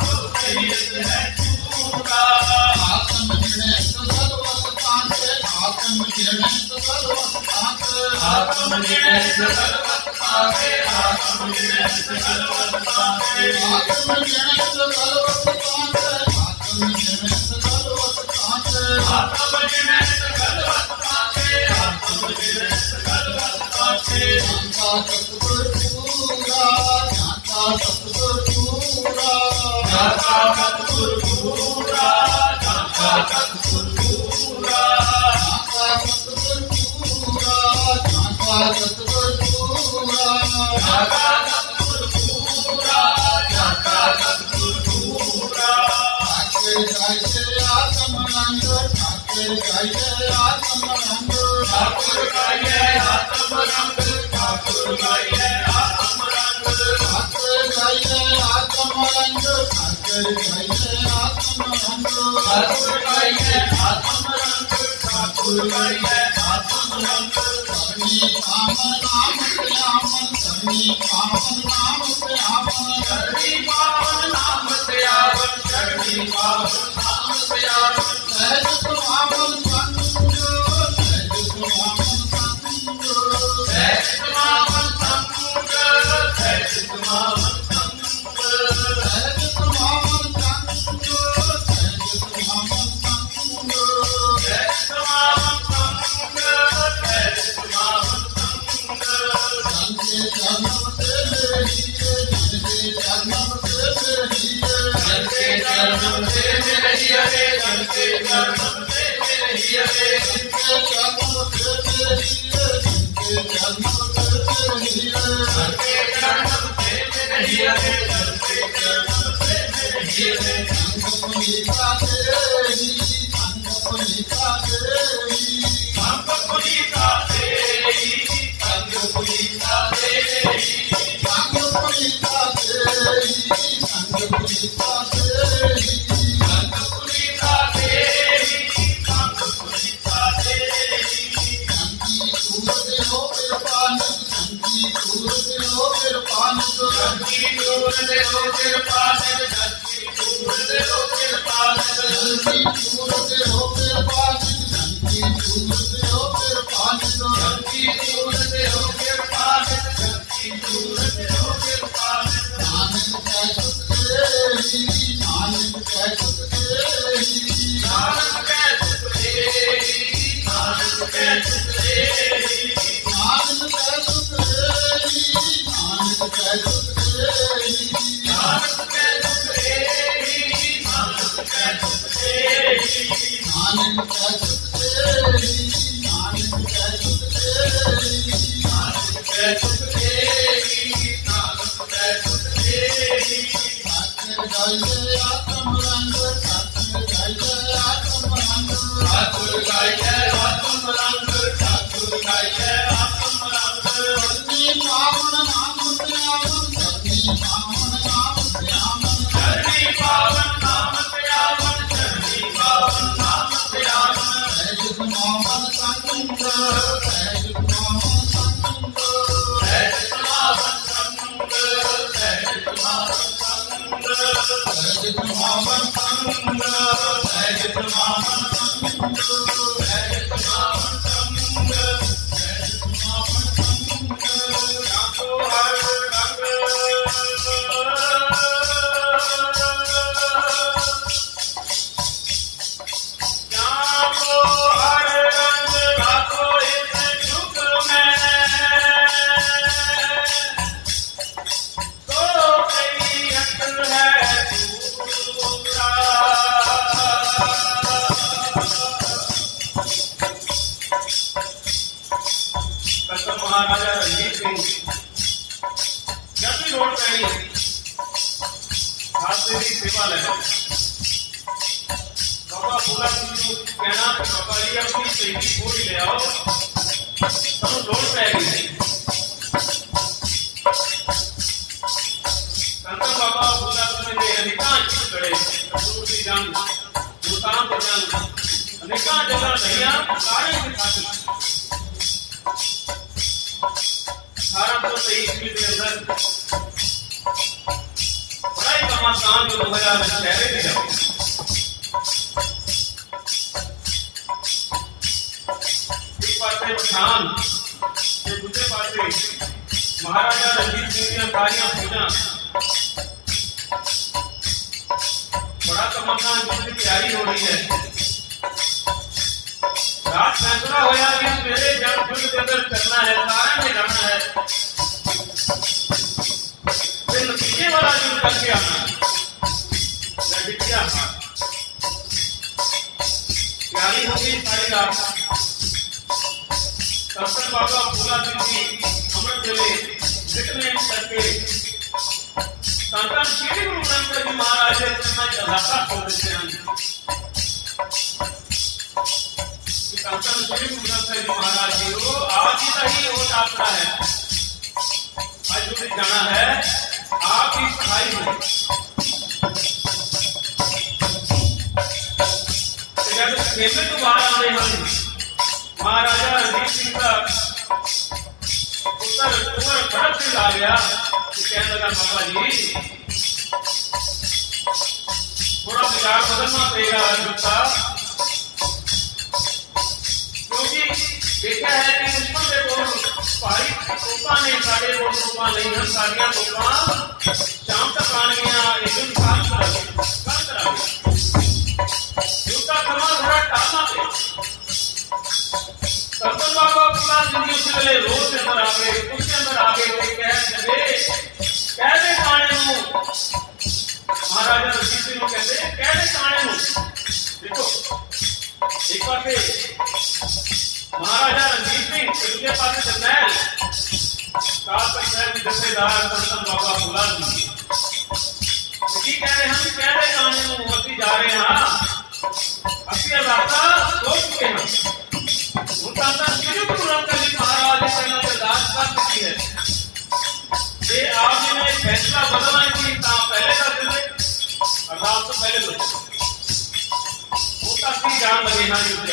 तो कहियत है पूरा। आत्म जिणे सर्वस्तांते, आत्म जिणे सर्वस्तांते, आत्म जिणे सर्वस्तांते, ਆਤਮ ਗਿਣੈ ਸਗਲ ਵਸ ਪਾਵੇ ਆਤਮ ਗਿਣੈ ਸਗਲ ਵਸ ਪਾਵੇ ਆਤਮ ਗਿਣੈ ਸਗਲ ਵਸ ਪਾਵੇ ਆਤਮ ਗਿਣੈ ਸਗਲ ਵਸ ਪਾਵੇ ਆਤਮ ਗਿਣੈ ਸਗਲ ਵਸ ਪਾਵੇ ਜਾਤਾ ਸਤਿਗੁਰ ਪੂਰਾ ਜਾਤਾ ਸਤਿਗੁਰ ਪੂਰਾ ਜਾਤਾ ਸਤਿਗੁਰ ਪੂਰਾ ਜਾਤਾ ਸਤਿਗੁਰ ਪੂਰਾ ਜਾਤਾ ਸਤਿਗੁਰ ਪੂਰਾ ਜਾਤਾ ਸਤਿਗੁਰ ਪੂਰਾ ਜਾਤਾ ਸਤਿਗੁਰ ਪੂਰਾ ਜਾਤਾ ਸਤਿਗੁਰ ਪੂਰਾ ठाकुर गाये आत्म रंग ठाकुर गाये आत्म रंग ठाकुर गाये आत्म रंग ठाकुर गाये आत्म रंग ठाकुर गाये आत्म रंग ठाकुर गाये आत्म रंग ठाकुर गाये आत्म रंग ठाकुर गाये आत्म रंग करनी पावन नाम त्यामन करनी पावन नाम त्यामन चरणी पावन नाम त्यावन चरणी पावन नाम त्यावन सहज पावन संग सहज पावन संग सहज पावन संग सहज पावन संग सहज पावन संग सहज पावन संग सहज पावन संग सहज पावन संग जनके जन्म से रहिए जनके जन्म से रहिए जनके जन्म से रहिए रे जनके जन्म से रहिए रे जनके जन्म से रहिए जनके जन्म से रहिए जनके जन्म से रहिए रे जनके जन्म से रहिए रे संग पुनीता देवी संग पुनीता देवी संग पुनीता देवी संग पुनीता देवी संग पुनीता देवी संग पुनीता देवी संग पुनीता देवी संग पुनीता देवी संगी सूरज हो कृपान संगी सूरज हो कृपान जंगी दूर दे हो कृपाल जंगी दूर दे हो कृपाल संगी सूरज हो कृपान संगी सूरज हो कृपान जंगी दूर दे हो कृपाल जंगी दूर दे हो कृपाल नानक कै सुख देही नानक कै सुख देही नानक कै सुख देही नानक कै सुख देही नानक कै सुख देही नानक कै सुख देही नानक कै सुख देही नानक कै सुख देही नानक कै सुख देही नानक कै सुख देही नानक कै सुख देही नानक कै सुख देही ठाकुर गाये आत्म रंग ठाकुर गाये आत्म रंग ठाकुर गाये आत्म रंग ठाकुर गाये आत्म रंग करनी पावन नाम त्यामन करनी पावन नाम त्यामन चरणी पावन नाम त्यावन चरणी पावन नाम त्यावन सहज पावन संग सहज पावन संग सहज पावन संग सहज पावन संग सहज पावन संग सहज पावन संग सहज पावन संग सहज पावन संग जाको हर रंग जाको हर रंग राखो इस युग में तो कई अंतर है दूरा कसम महाराजा रणजीत सिंह जब भी लोड़ पड़ी खाते की सेवा लगा बाबा भोला सिंह को कहना कि बाबा जी अपनी शहीदी खोज ले आओ तब लोड़ पै गई संत बाबा भोला सिंह ने अनेकांश करे कपूर जंग मुल्तान जंग अनेकां जगह लड़िया सारे के साथ 1823 ईस्वी के अंदर बड़ा ही घमासान जो होया शहरे की जाओ एक पासे पठान ते दूसरे पासे महाराजा रणजीत सिंह ਦੀਆਂ ਸਾਰੀਆਂ ਫੌਜਾਂ बड़ा तमन्ना की तैयारी हो रही है। रात फैसला होया कि सवेरे जब युद्ध के अंदर चलना है, सारे ने जाना है, फिर नतीजे वाला युद्ध करके आना है। तैयारी हो गई सारी रात। संत बाबा फूला सिंह जी अमृत वेले निकले करके संत श्री गुरु ग्रंथ साहिब महाराज के समय जलाता हो देते हैं। संत श्री गुरु ग्रंथ साहिब महाराज जी को आज ही वो यात्रा है, आज जो जाना है आपकी सहाय में। जब खेमे तो बाहर आ रहे हैं, महाराजा रणजीत सिंह का उत्तर कुंवर खड़क सिंह आ गया, कहने लगा बाबा जी थोड़ा विचार बदलना पड़ेगा जुत्ता, क्योंकि देखा है कि दुश्मन के कोल भारी तोपा ने साढ़े कोल तोपा नहीं है, सारियां तोपा शाम तक आन गया, एक दिन कल करा जुत्ता समा थोड़ा टालना पे। संत बाबा फूला सिंह जी उस वेले रोज के अंदर आ गए, उसके अंदर आ गए कहते काने महाराजा रणजीत सिंह को कहते कहते काने देखो एक पासे महाराजा रणजीत सिंह दूसरे पासे जरनैल काल तख्त साहिब के जथेदार संत बाबा फूला सिंह जी कह रहे हम कहते काने असि जा रहे हैं, असि रास्ता सोच चुके हैं। उनका श्री गुरु ग्रंथ साहिब महाराज ने अरदास कर चुकी है, ये आपने ने फैसला बदलना है कि पहले कर देंगे, अरदास तो पहले लो वो तक ही जान लगे हैं युद्ध।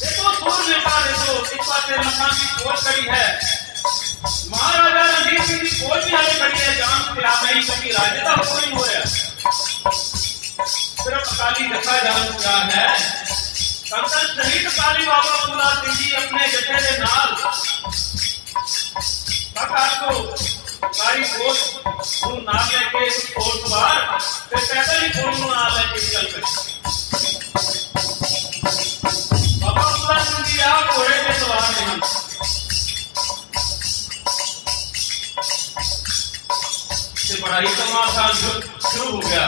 देखो सूर नेता देखो इस पास लखन की फौज खड़ी है, महाराजा रणजीत सिंह की फौज भी आगे खड़ी है, जान को खिलाफ नहीं क्योंकि राजता हुक्म नहीं हो रहा, सिर्फ अकाली जत्था जान को है। संत शहीद काली बाबा फूला सिंह जी अपने जत्थे के नाल को सारी फौज को नाम लेके फौज सवार फिर पैदल ही फौज को नाम लेके चल पड़े। बाबा फूला सिंह जी आप घोड़े पे सवार नहीं, से बड़ा ही तमाशा शुरू हो गया।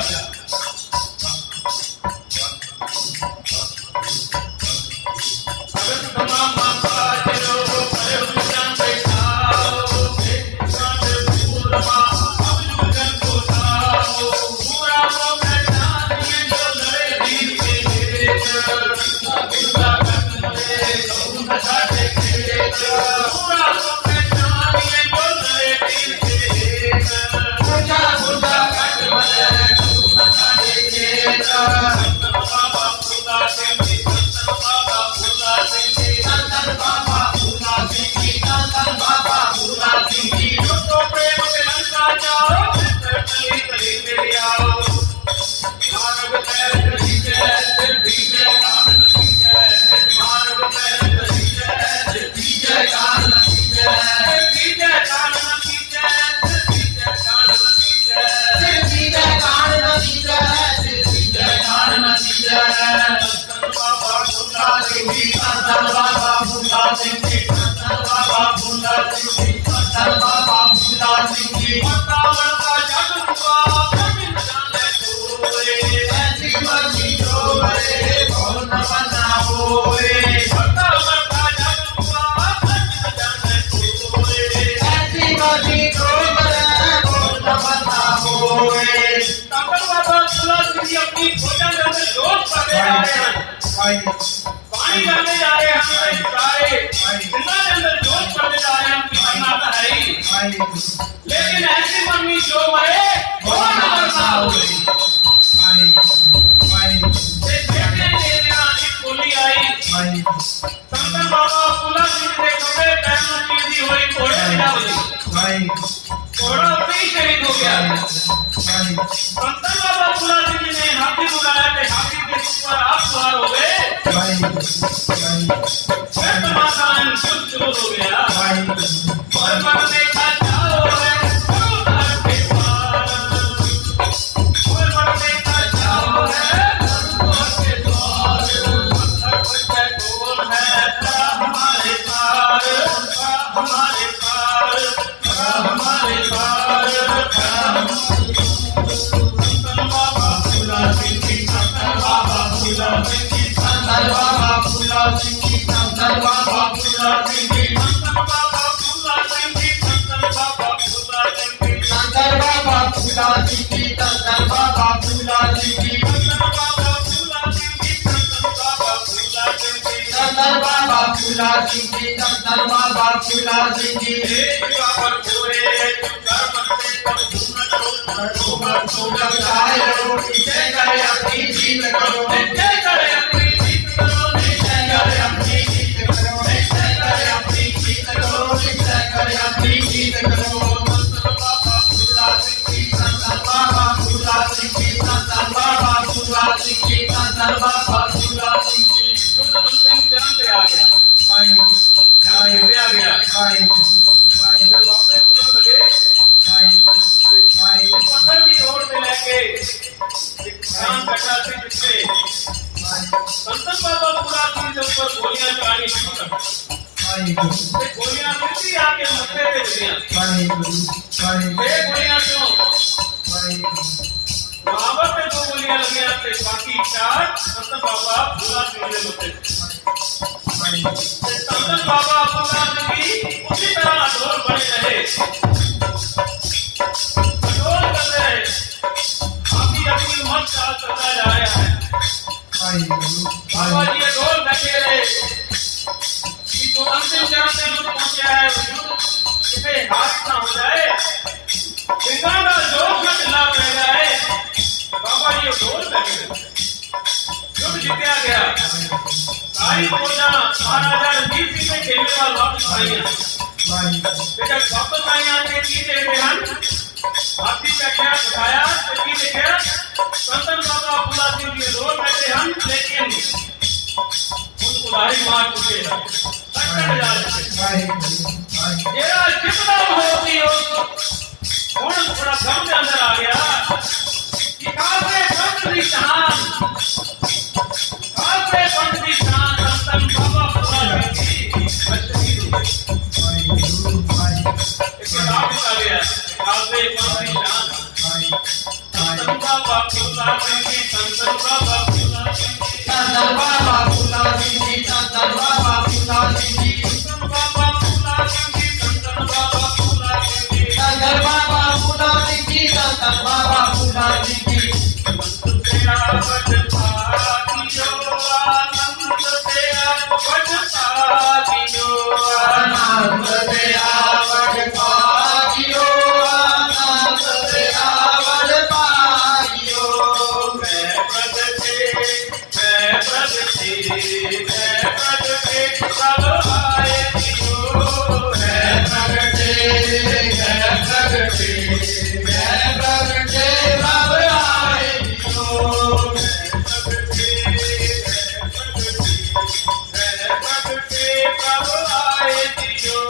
पानी डालने जा रहे हैं सारे अंदर जोश करने जा रहे हैं, मरना तो है ही, लेकिन ऐसी मम्मी जो मरे वो न मरना हो। गोली आई संत बाबा फूला सिंह के कपड़े पहनने की हुई, घोड़े बिना बनी, घोड़ा उसे ही शहीद हो गया। संत बाबा फूला सिंह ने हाथी बुलाया कि हाथी के ऊपर आप सवार हो गए, फिर तमाशा शुरू हो गया। और मन देखा जाओ है गुरु घर के द्वार। और मन देखा जाओ है गुरु घर के द्वार। पत्थर बच्चे गोल है हमारे पार, हमारे पार, हमारे पार। संतन बाबा फूला सिंह जी, संतन बाबा फूला सिंह जी, संतन बाबा फूला सिंह जी, संतन बाबा फूला सिंह जी, संतन बाबा फूला सिंह जी, संतन बाबा फूला सिंह जी, संतन बाबा फूला सिंह जी, संतन बाबा फूला सिंह जी, संतन बाबा फूला सिंह जी, संतन बाबा फूला सिंह जी। संतन बाबा फूला सिंह जी, संतन बाबा फूला सिंह जी। एक बाबर गोरे चुकर बनते पर घूमत रो जब चाहे रो निश्चय करे अपनी जीत करो, निश्चय करे अपनी जीत करो, निश्चय करे अपनी जीत करो, निश्चय करे अपनी जीत करो, निश्चय करे अपनी जीत करो। संतन बाबा फूला सिंह जी, संतन बाबा फूला सिंह जी, संतन बाबा फूला सिंह जी, संतन बाबा फूला सिंह जी। शुद्ध बंसिंह चरण पे आ गया, चरण पे आ गया। जब वापस तुरंत लगे पत्थर की रोड पे लेके एक किसान बैठा थे जिससे संतन बाबा फूला सिंह के ऊपर गोलियां चलानी शुरू कर दी। गोलियां सीधी आके मत्थे पे लगियां। ये गोलियां क्यों? बाबर पे 2 गोलियां लगियां थे, बाकी 4 संतन बाबा फूला सिंह ने मत्थे। संतन बाबा फूला सिंह जी उसी तरह अडोल बने रहे, अडोल कर रहे। अभी अपनी उम्र साल चलता जा रहा है, बाबा जी अडोल बैठे रहे कि जो अंतिम चरण में युद्ध पहुंचा है, युद्ध किसे हाथ ना हो जाए, सिंगा का जोश में ढिला पड़ जाए। बाबा जी अडोल बैठे रहे, युद्ध जीता गया। सारी फौजा महाराजा रणजीत सिंह ने खेलने वाल वापस आईयां। जब वापस आईयां ते की देखते हैं हाथी बैठा दिखाया तो की देखा संतन बाबा फूला सिंह जी रोड बैठे हम, लेकिन उनको उधारी मार चुके हैं, टक्कर जा चुके। जेड़ा जितना होती हो हुण थोड़ा गम के अंदर आ गया कि काफे पंथ दी शान, काफे पंथ दी शान संतन बाबा फूला सिंह जी शहीद हो गए। एक नाम लिखा गया काफे पंथ दी शान संतन बाबा फूला सिंह जी, संतन बाबा फूला सिंह जी, संतन बाबा फूला सिंह जी, संतन बाबा फूला सिंह जी, संतन बाबा फूला सिंह जी, संतन बाबा फूला सिंह जी। संतन बाबा फूला सिंह जी, संतन बाबा फूला सिंह जी। पंथ तेरा बजता दियो आनंद तेरा बजता दियो आनंद तेरा बढ़ता दियो, आनंद तेरा बढ़ता दियो। मैं बजते सब आए दियो। मैं प्रगटे सब आए दियो।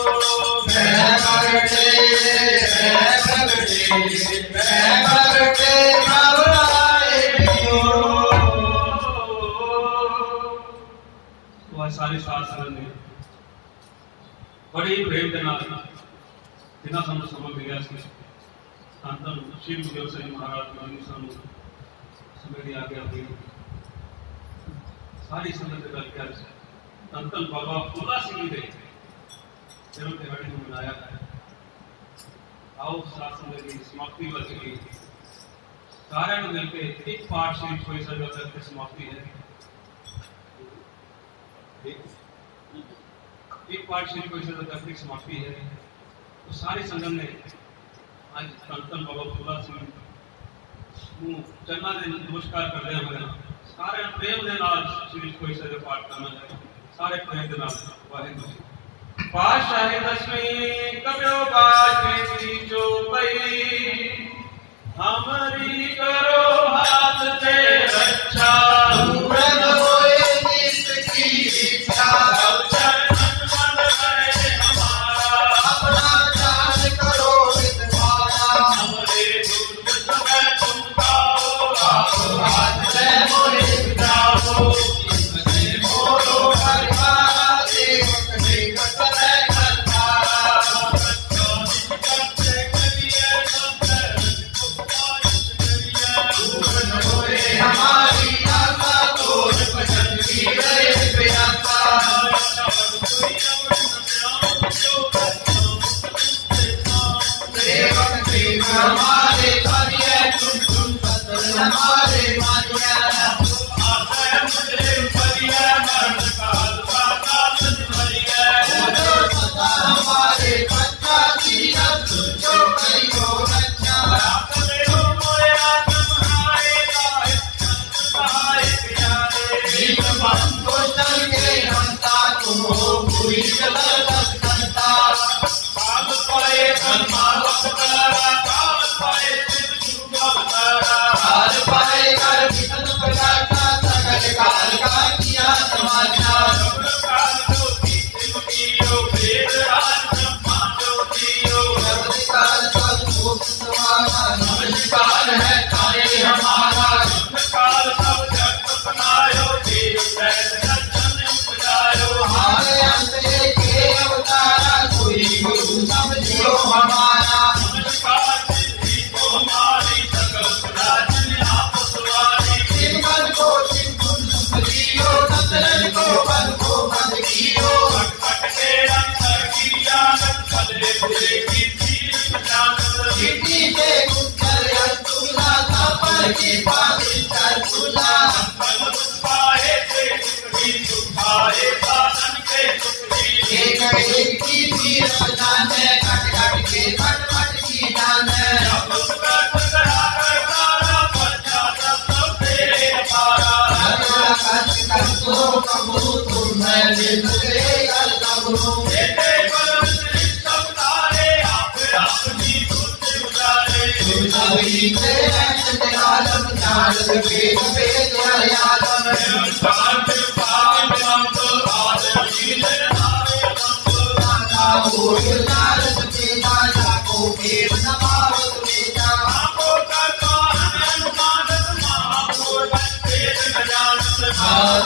मैं प्रगटे सब आए दियो। वह सारी साथ संगत ने बड़े ही प्रेम के नाल जिन्ना सानू सबक दिया सी संतन श्री गुरु गोबिंद सिंह महाराज ने सानू समय दी आज्ञा दी। सारी संगत के गल कर संतन बाबा फूला सिंह दे जन्म दिहाड़े को मनाया है। आओ साथ संगत की समाप्ति वच गई, सारे मिलकर एक पाठ श्री कोई संगत की समाप्ति है। एक पाठ श्री कोई संगत की समाप्ति है। तो सारी संगत ने आज संतन बाबा फूला सिंह चरणा दे नमस्कार कर रहे हैं। सारे प्रेम के नाल श्री कोई संगत पाठ करना है, सारे प्रेम के नाल वाहिगुरू जी। पातशाही दसवीं कब्यो बाज में जो पई, हमारी करो हाथ दे रक्षा। पूरन होए जिसकी इच्छा, सब चरण मन रहे हमारा। चल के रमता तुम हो पूरी जगत करता काल पाए धर्माल अवतारा काल पाए सिद्ध शुभ अवतारा काल पाए कर विघ्न प्रकाशा सकल काल का किया समाचार सबल काल ज्योति सिमटियो वेद राज ब्रह्मा ज्योतियो सर्व काल सद्गुण समाना नमस्कार है तारे हमारा काल सब जग अपनायो देव सैन जन उपजायो हमारे अंत के अवतारा कोई गुरु समझियो हमारा नमस्कार सिद्धि को हमारी सकल प्राचीन आप सवारी सिमरन को सिमरन समझियो सतरन को बल को बल कियो खट के अंतर की जानत भले बुरे की चीज जानत सिद्धि के उत्तर अतुला पर की पावी चतुला बल पाए से सुखी सुखाए साधन के सुखी एक एक की तीर बजान है कट कट के फट फट की जान है कर तो कबू तुम मैं दिल से कर कबू सभी से आलम जान वेद वेद आलम भूल नारद बेटा जाको देव नमावत बेटा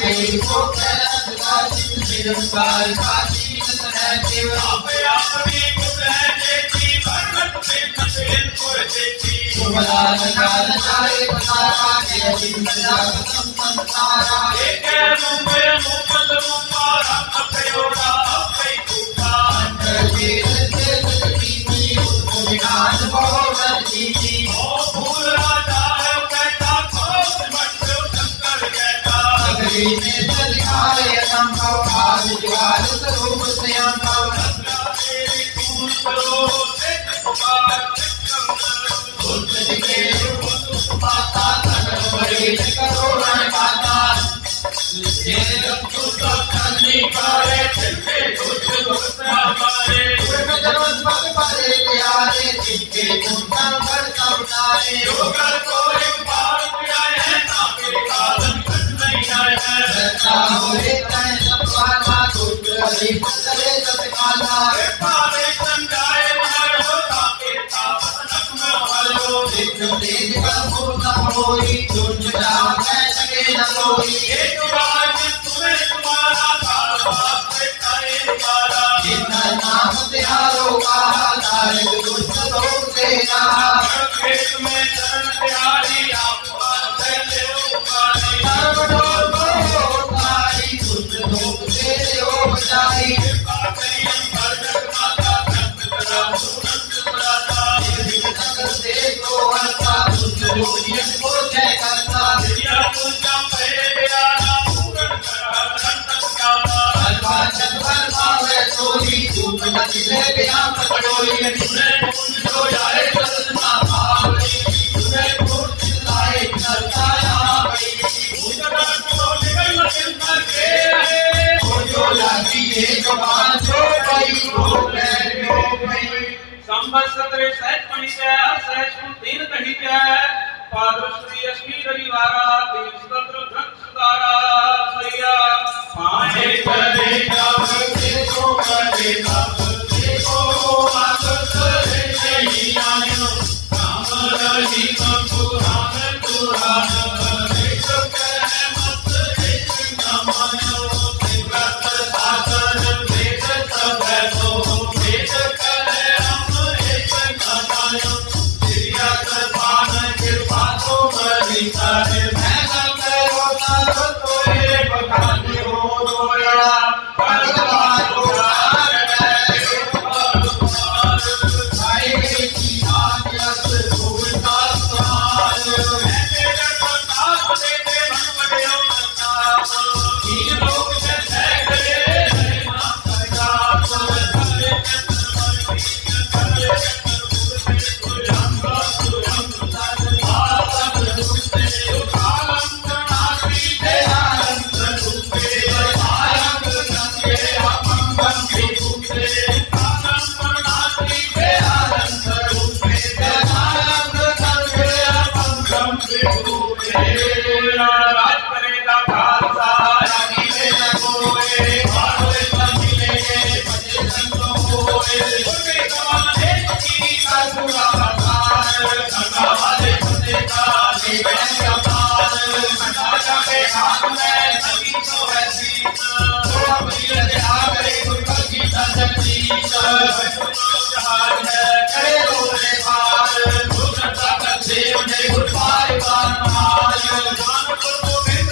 देव को कैलाश का निरंकार का जीवन है देव सुमलाल काल जाए बतारा के दिन जागतम संसारा वेद से जगती उसको विज्ञान बहुमत जीती नगरी में चलिहाए असंभव आज ज्वाल स्वरूप से अनुभव पाता सकल बड़े करो रण पाता नाम त्यारो संवत्सरे सहज पणितै सहज दिन कहितै पादश्री अश्मी रविवारा दिन सत्र ग्रंथ सुधारा सैया पाए करे जब देखो करे तब देखो आसत रे नहीं आयो राम रही बंधु राम पुराण देख कह मत एक न मानो व्रत शासन वेद सब तो वेद कह हम एक न मानो कृपा तो बड़ी करे मैं करो हाथ में लगी तो है सीत तो वीर त्यागे गुरु की तजतीत जहाज है करे रोले पार गुरता कर देव ने गुरु पार मार जान को बिंद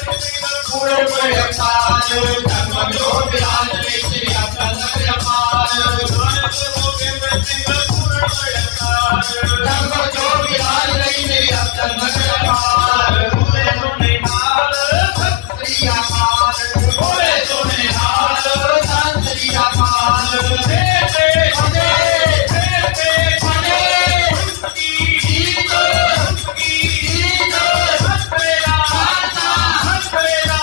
पूरे पूरे अवतार धर्म जो विराज ले श्री अकल अपार जान को बिंद पूरे पूरे अवतार धर्म जो विराज ले श्री अकल अपार पूरे सोने हाल सत्रिया पार पूरे सोने हाल सत्रिया पार देते भजे की जीत हंसरेला हंसरेला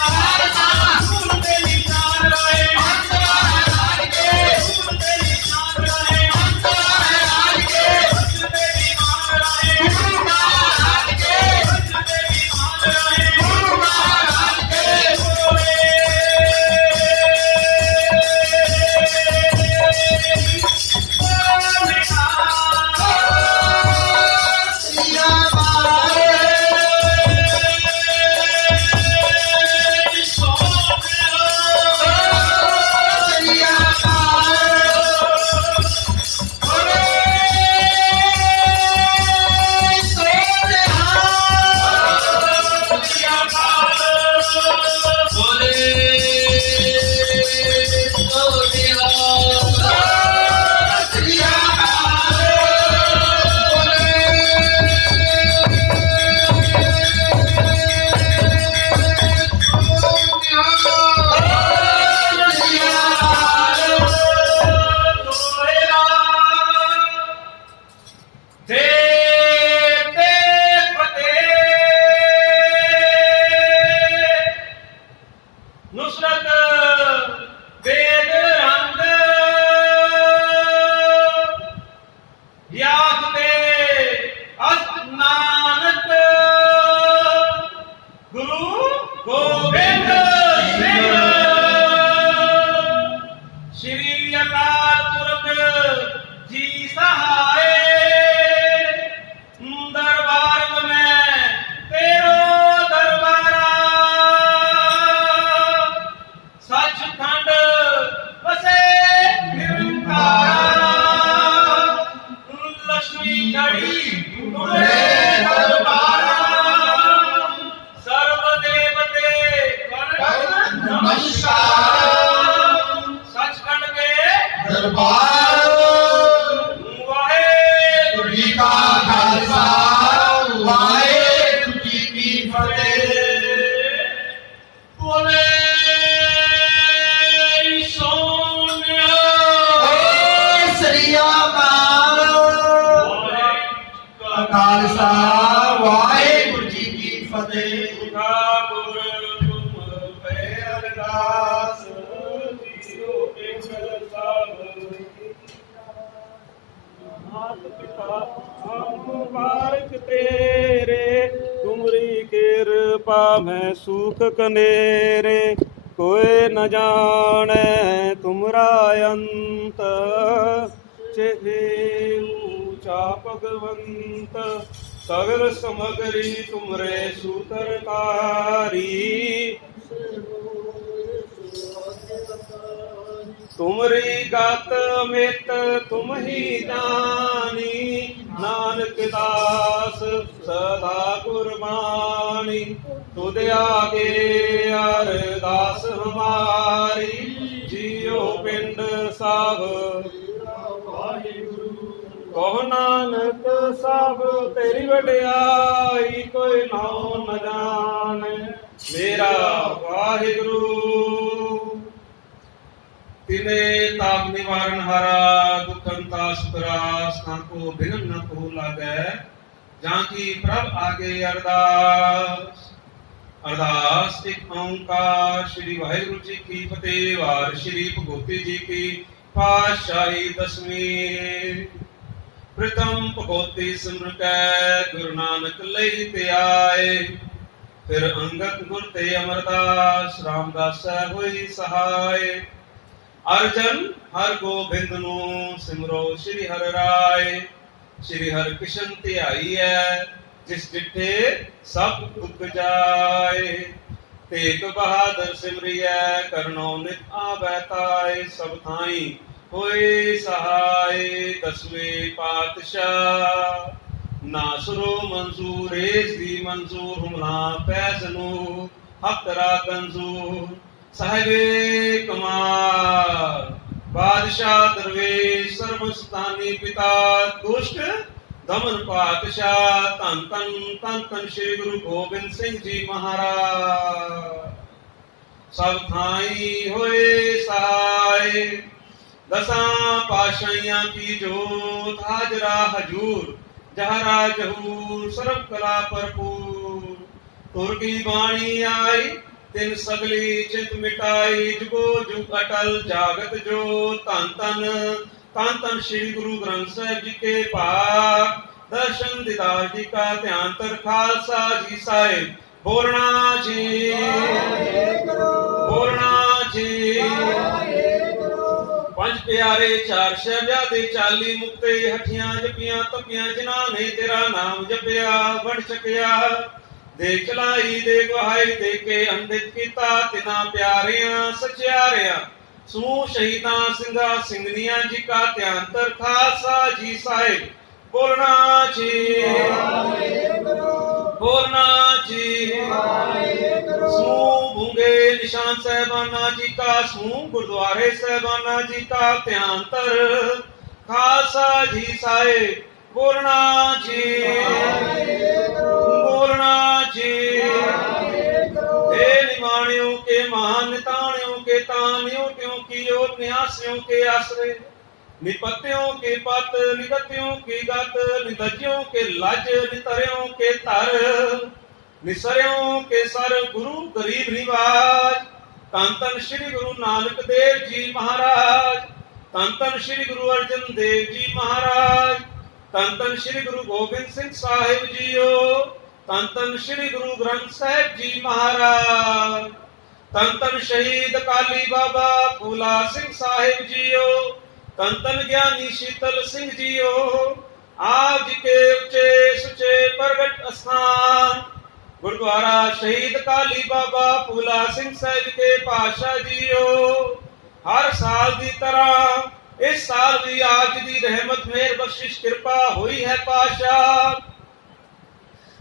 सुन तेरी जान रहे अंतराल के सुन तेरी जान रहे अंतराल के हंस तेरी मान रहे गुरु महाराज के हंस तेरी मान रहे गुरु महाराज के बोले नुसरत वेद रंग याफते अस्त नानक गुरु गोबिंद सिंह श्री अकाल पुरख जी सहाय दरबार में तेरो दरबारा सचखंड बसे निरंकार लक्ष्मी घड़ी तुमरे दरबारा सर्व देवते कर नमस्कार सचखंड के दरबार वाहेगुरु जी का खालसा वाहेगुरु जी की फतेह। बोले सोनिया ਸ੍ਰੀ ਅਕਾਲ ਖਾਲਸਾ ਵਾਹਿਗੁਰੂ ਜੀ ਕੀ ਫਤਿਹ। ठाकुर तुम पे अरदास जीरो एक सब मात पिता हम मुबारक तेरे तुमरी कृपा में सुख कनेरे कोई न जाने तुमरा अंत चेहे ऊंचा भगवंत सगल समगरी तुमरे सूत्रकारी तुमरी गात मित तुम ही जानी नानक दास सदा कुर्बानी तुद आगे अरदास हमारी जियो पिंड साब कहो नानक सब तेरी वड्याई कोई नाम न जाने मेरा वाहिगुरु तिने ताप निवारण हारा दुखंता सुखरास को भिन्न न को लागे जाकी प्रभ आगे अरदास अरदास एक ओंकार श्री वाहिगुरु जी की फतेह वार श्री भगवती जी की पातशाही दसवीं प्रथम भगवती सिमरकै गुरु नानक लई ते आए फिर अंगत गुर ते अमरदास रामदास होई सहाय अर्जन हर गोबिंद नु सिमरो श्री हर राय श्री हर किशन ध्याई है जिस डिठे सब दुख जाए तेग बहादुर सिमरिय करनो नित आवै ताय सब थाई होए सहाय दसवें पातशाह नासरो मंसूर दी मंसूर हुमला पैसनो हकरा कंजूर साहिबे कमाल बादशाह दरवेश सर्वस्तानी पिता दुष्ट दमन पातशाह तन तन श्री गुरु गोबिंद सिंह जी महाराज सब थाई होए सहाय दसा पाशाइयां की जोत हाजरा हजूर जहरा जहूर सर्व कला भरपूर तुर की वाणी आई तिन सगली चित मिटाई जुगो जुग अटल जागत जो तन तन श्री गुरु ग्रंथ साहिब जी के पाक दर्शन दीदार जी का ध्यान तर खालसा जी साहिब बोलना जी बोलना जी पंज प्यारे चार शहजादे 40 मुक्ते हठियां जपियां तपियां जिन्हां ने तेरा नाम जपिया बन सकिया दे चलाई दे गवाही दे के अंदित कीता तिना प्यारियां सचियारियां सू शहीदां सिंघा सिंघनियां जी का ध्यान तर खालसा जी साहिब बोलना जी बोलना जी सू भूंगे निशान साहबाना जी का सू गुरुद्वारे साहबाना जी का ध्यान तर खालसा जी साहिब बोलना जी बोलना जी हे निमाणियों के महान निताणियों के तानियों की ओर न्यासियों के आश्रय निपत्तियों के पत निगतियों की गत निदजियों के लज नितरियों के तर निसरियों के सर गुरु गरीब निवाज तन तन श्री गुरु नानक देव जी महाराज तन तन श्री गुरु अर्जन देव जी महाराज तन तन श्री गुरु गोबिंद सिंह साहिब जीओ तन तन श्री गुरु ग्रंथ साहिब जी महाराज तन तन शहीद काली बाबा फूला सिंह साहिब जीओ तन तन ज्ञानी शीतल सिंह जीओ आप जी के उच्चे सुचे प्रगट स्थान गुरुद्वारा शहीद काली बाबा फूला सिंह साहिब के पाशा जीओ हर साल की तरह इस साल भी आज की रहमत मेहर बख्शिश कृपा हुई है पाशा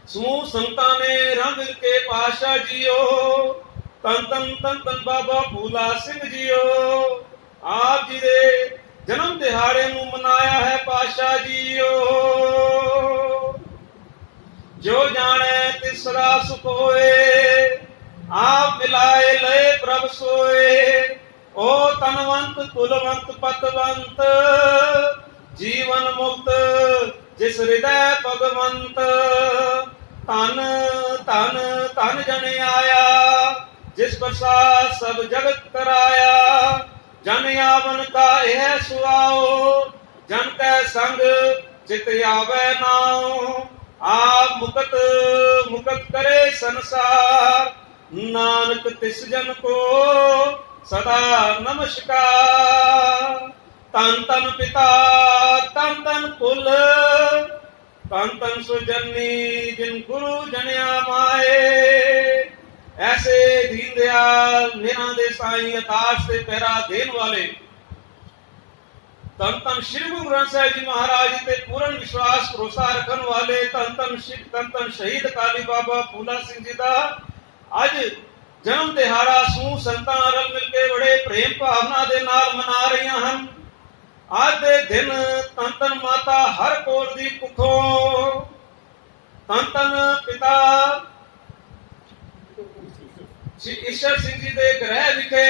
समूह संतां ने रंग के पाशा जीओ तन तन बाबा फूला सिंह जीओ आप जी दे जन्म दिहाड़े ਨੂੰ ਮਨਾਇਆ ਹੈ ਪਾਸ਼ਾ ਜੀਓ ਜੋ ਜਾਣੇ ਤਿਸਰਾ ਸੁਖ ਹੋਏ ਆਪ ਮਿਲਾਏ ਲਏ ਪ੍ਰਭ ਸੋਏ ਓ ਤਨਵੰਤ ਕੁਲਵੰਤ ਪਤਵੰਤ ਜੀਵਨ ਮੁਕਤ ਜਿਸ ਹਿਰਦੈ ਭਗਵੰਤ ਤਨ ਤਨ ਤਨ ਜਨ ਆਇਆ ਜਿਸ ਪ੍ਰਸਾਦ ਸਭ ਜਗਤ ਕਰਾਇਆ जन यावन का यह सुआओ जन कै संग चित आवे नाओ आप मुकत मुकत करे संसार नानक तिस जन को सदा नमस्कार तन तन पिता तन तन कुल तन तन सुजनी जिन गुरु जनिया माए ऐसे दीन दयाल मेरा दे साईं अताश से पैरा देन वाले तन तन श्री गुरु ग्रंथ साहिब जी महाराज ते पूर्ण विश्वास भरोसा रखन वाले तन तन शहीद काली बाबा फूला सिंह जी दा अज जन्म दिहाड़ा सू संतां रल मिल के बड़े प्रेम भावना दे नाल मना रही हन आज दे दिन तन तन माता हर कौर दी कुखों तन तन पिता ईश्वर सिंह जी दे गृह विखे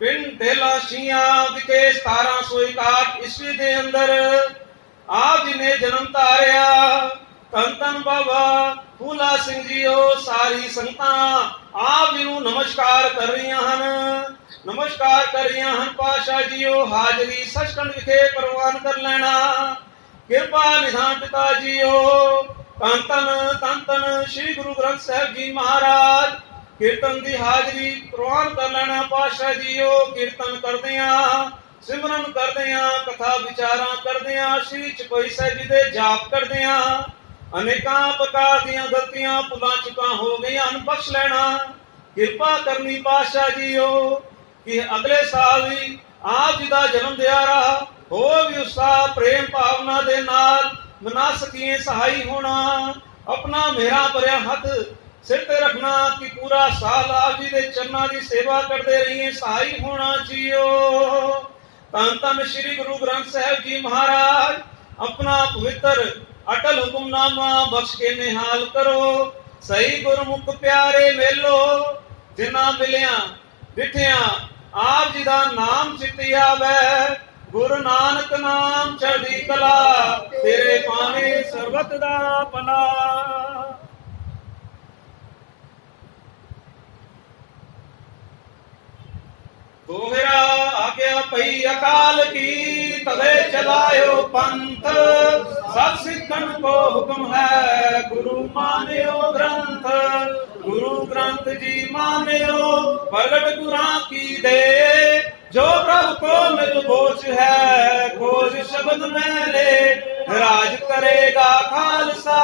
पिंड ढेला शिया विखे 1761 ईस्वी दे अंदर आप जी ने जन्म धारिया तन तन बाबा फूला सिंह जी सारी संगतां आप जी नूं नमस्कार कर रही हन नमस्कार कर रही हन पातशाह जी हाजरी सचखंड विखे प्रवान कर लेना कृपा निधान पिता जी तन तन श्री गुरु ग्रंथ साहिब जी महाराज कीर्तन की हाजरी प्रवान कर लेना पातशाह जीओ कीर्तन करदियां सिमरन करदियां कथा विचारा करदियां श्री चौपाई साहिब जी दे जाप करदियां अनेकां प्रकार दीयां गलतियां भुलां चुकां हो गईयां बख्श लेना ਕਿਰਪਾ ਕਰਨੀ ਪਾਤਸ਼ਾਹ ਜੀਓ ਕਿ ਅਗਲੇ ਸਾਲ ਵੀ ਆਪ ਜੀ ਦਾ ਜਨਮ ਦਿਹਾੜਾ ਹੋਰ ਵੀ ਉਤਸ਼ਾਹ ਪ੍ਰੇਮ ਭਾਵਨਾ ਦੇ ਨਾਲ ਮਨਾ ਸਕੀਏ। ਸਹਾਈ ਹੋਣਾ, ਆਪਣਾ ਮੇਰਾ ਭਰਿਆ ਹੱਥ ਸਿਰ ਤੇ ਰੱਖਣਾ ਕਿ ਪੂਰਾ ਸਾਲ ਆਪ ਜੀ ਦੇ ਚਰਨਾਂ ਦੀ ਸੇਵਾ ਕਰਦੇ ਰਹੀਏ। ਸਹਾਈ ਹੋਣਾ ਜੀਓ। ਧੰਨ ਧੰਨ ਸ੍ਰੀ ਗੁਰੂ ਗ੍ਰੰਥ ਸਾਹਿਬ ਜੀ ਮਹਾਰਾਜ ਆਪਣਾ ਪਵਿੱਤਰ ਅਟਲ ਹੁਕਮਨਾਮਾ ਬਖਸ਼ ਕੇ ਨਿਹਾਲ ਕਰੋ। ਸਹੀ ਗੁਰਮੁਖ ਪਿਆਰੇ ਮੇਲੋ ਜਿਨ੍ਹਾਂ ਮਿਲਿਆ ਡਿਠਿਆ ਆਪ ਜੀ ਦਾ ਨਾਮ ਚਿੱਤੇ ਆਵੇ। ਗੁਰੂ ਨਾਨਕ ਨਾਮ ਚੜ੍ਹਦੀ ਕਲਾ ਤੇਰੇ ਪਾਣੇ ਸਰਬਤ ਦਾ ਭਲਾ। ਦੋਹਰਾ ਆਗਿਆ ਪਈ ਅਕਾਲ ਕੀ ਤਵੇ ਚਲਾਇਓ ਪੰਥ। ਸਭ ਸਿੱਖਣ ਕੋ ਹੁਕਮ ਹੈ ਗੁਰੂ ਮਾਨਿਓ ਗ੍ਰੰਥ। ਗੁਰੂ ਗ੍ਰੰਥ ਜੀ ਮਾਨਿਓ ਪ੍ਰਗਟ ਗੁਰਾਂ ਕੀ ਦੇ। ਜੋ ਪ੍ਰਭ ਕੋ ਮਿਲ ਬੋਝ ਹੈ ਖੋਜ ਸ਼ਬਦ ਮੈਲੇ। ਰਾਜ ਕਰੇਗਾ ਖਾਲਸਾ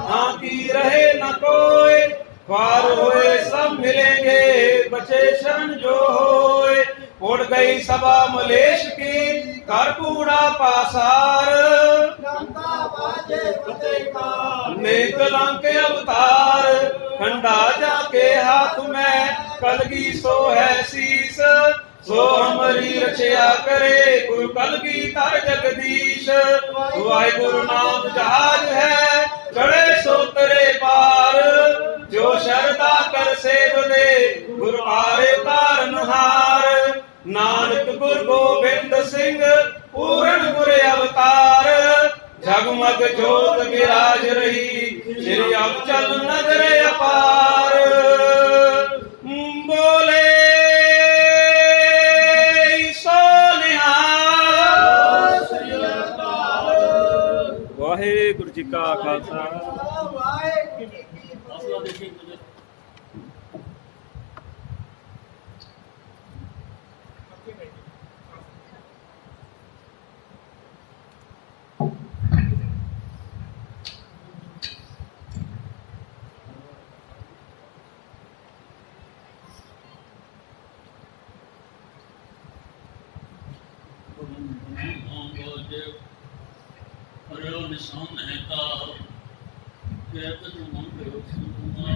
ਨਾ ਕੀ ਰਹੇ ਨਾ ਕੋਏ। पार होए सब मिलेंगे बचे शरण जो होए। उड़ गई सभा मलेश की कर कूड़ा पासार। नेकलंक अवतार खंडा जाके हाथ में कलगी सो है शीस। सो हमारी रचया करे गुरु कलगी तर जगदीश। वाहिगुरु नाम जहाज है चढ़े सो तरे पार। जो शरदा कर सेव दे गुर आरे तारनहार। नानक गुर गोबिंद सिंह पूर्ण गुर अवतार। जगमग जोत विराज रही श्री अबचल नगर अपार। बोले सो निहाल। वाहिगुरु जी का खालसा हौसला देखिए मुझे। हरिओ निशान है का कहत जो मन करो सुना।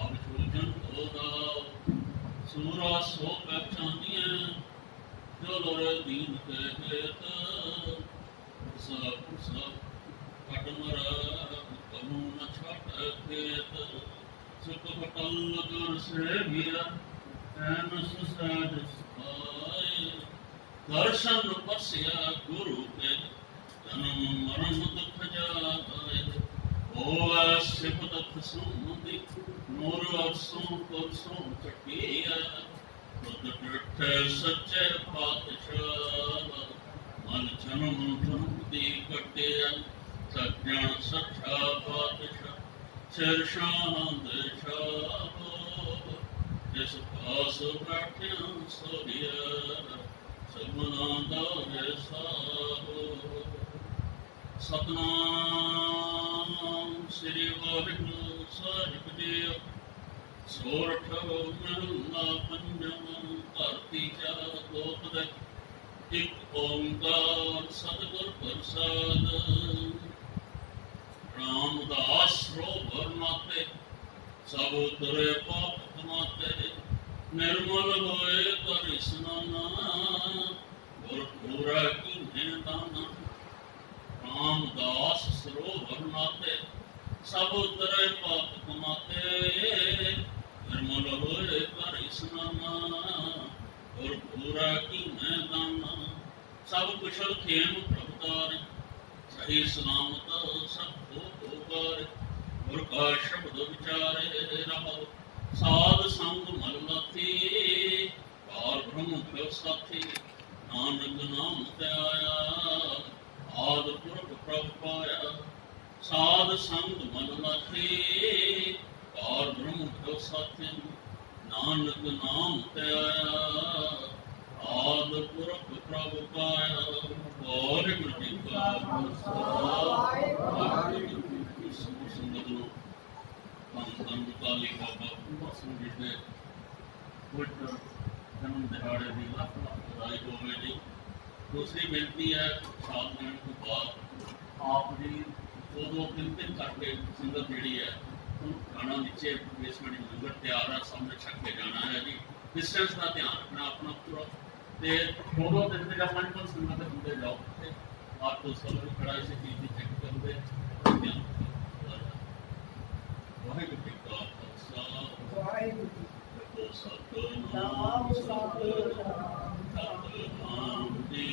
अब चूजन होदा सूरा सो पहचानिए। जो लोरे दीन के हेत सब कटमर कबू न छट खेत। सुख पटल गुर से वीर एन सुसाज सुखाए। दर्शन पस्या गुरु के जन्म मरण दुख जाए। होवे सिफत सुमति मोर अरसों परसों चटिया। बुद्ध डिठे सच्चे पातशाह मन जन्म जन्म दी कटिया। सज्जन सच्चा पातशाह सिर शांत शाह। जिस पास बैठे सोरिया सबना दारे साहो। सतनाम श्री वाहिगुरु ਸਾਹਿਬ ਜੀ। ਸੋਰਠ ਮਹਲਾ ਪੰਜਵਾਂ ਧਰਤੀ ਚਾ ਗੋਪਦ। ਇੱਕ ਓੰਕਾਰ ਸਤਿਗੁਰ ਪ੍ਰਸਾਦ। ਰਾਮਦਾਸ ਰੋਵਰ ਮਾਤੇ ਸਭ ਉਤਰੇ ਪਾਪ ਕਮਾਤੇ। ਨਿਰਮਲ ਹੋਏ ਕਰ ਇਸਨਾਨਾ ਗੁਰ ਪੂਰਾ ਕੀਨੇ ਦਾਨਾ। रामदास सरोवर नाते सब उतरे पाप कमाते। निर्मल होए कर स्नाना और पूरा की मैं दाना। सब कुशल खेम प्रभुतार सही सलामत सब हो पार। गुर का शब्द विचारे रहो साध संग मल लाथी। पार ब्रह्म प्यो साथी नानक नाम ते आया। आद पुरख प्रभ पाया साध संग मन लाथे। पार ब्रह्म प्यो साथी नानक नाम ते आया। आद पुरख प्रभ पाया। वाहिगुरु जी का खालसा वाहिगुरु जी की संगत नो। ਧੰਨਵਾਦ ਬਾਬਾ ਫੂਲਾ ਸਿੰਘ ਜੀ ਦੇ ਪਵਿੱਤਰ ਜਨਮ ਦਿਹਾੜੇ ਦੀ ਲੱਖ ਲੱਖ ਵਧਾਈ ਹੋਵੇ ਜੀ। दूसरी बेनती है साल देने के बाद आप जी दो तीन करके संगत जी है खाना नीचे बेसमेंट लंगर तैयार है, सामने छक के जाना है जी। डिस्टेंस का ध्यान रखना अपना पूरा, तो दो दिन से जब मन संगत होंगे जाओ आप तो सब कड़ाई से चीज चेक कर दे ध्यान वाहेगुरू जी का खालसा वाहेगुरू सतनाम सतनाम जी।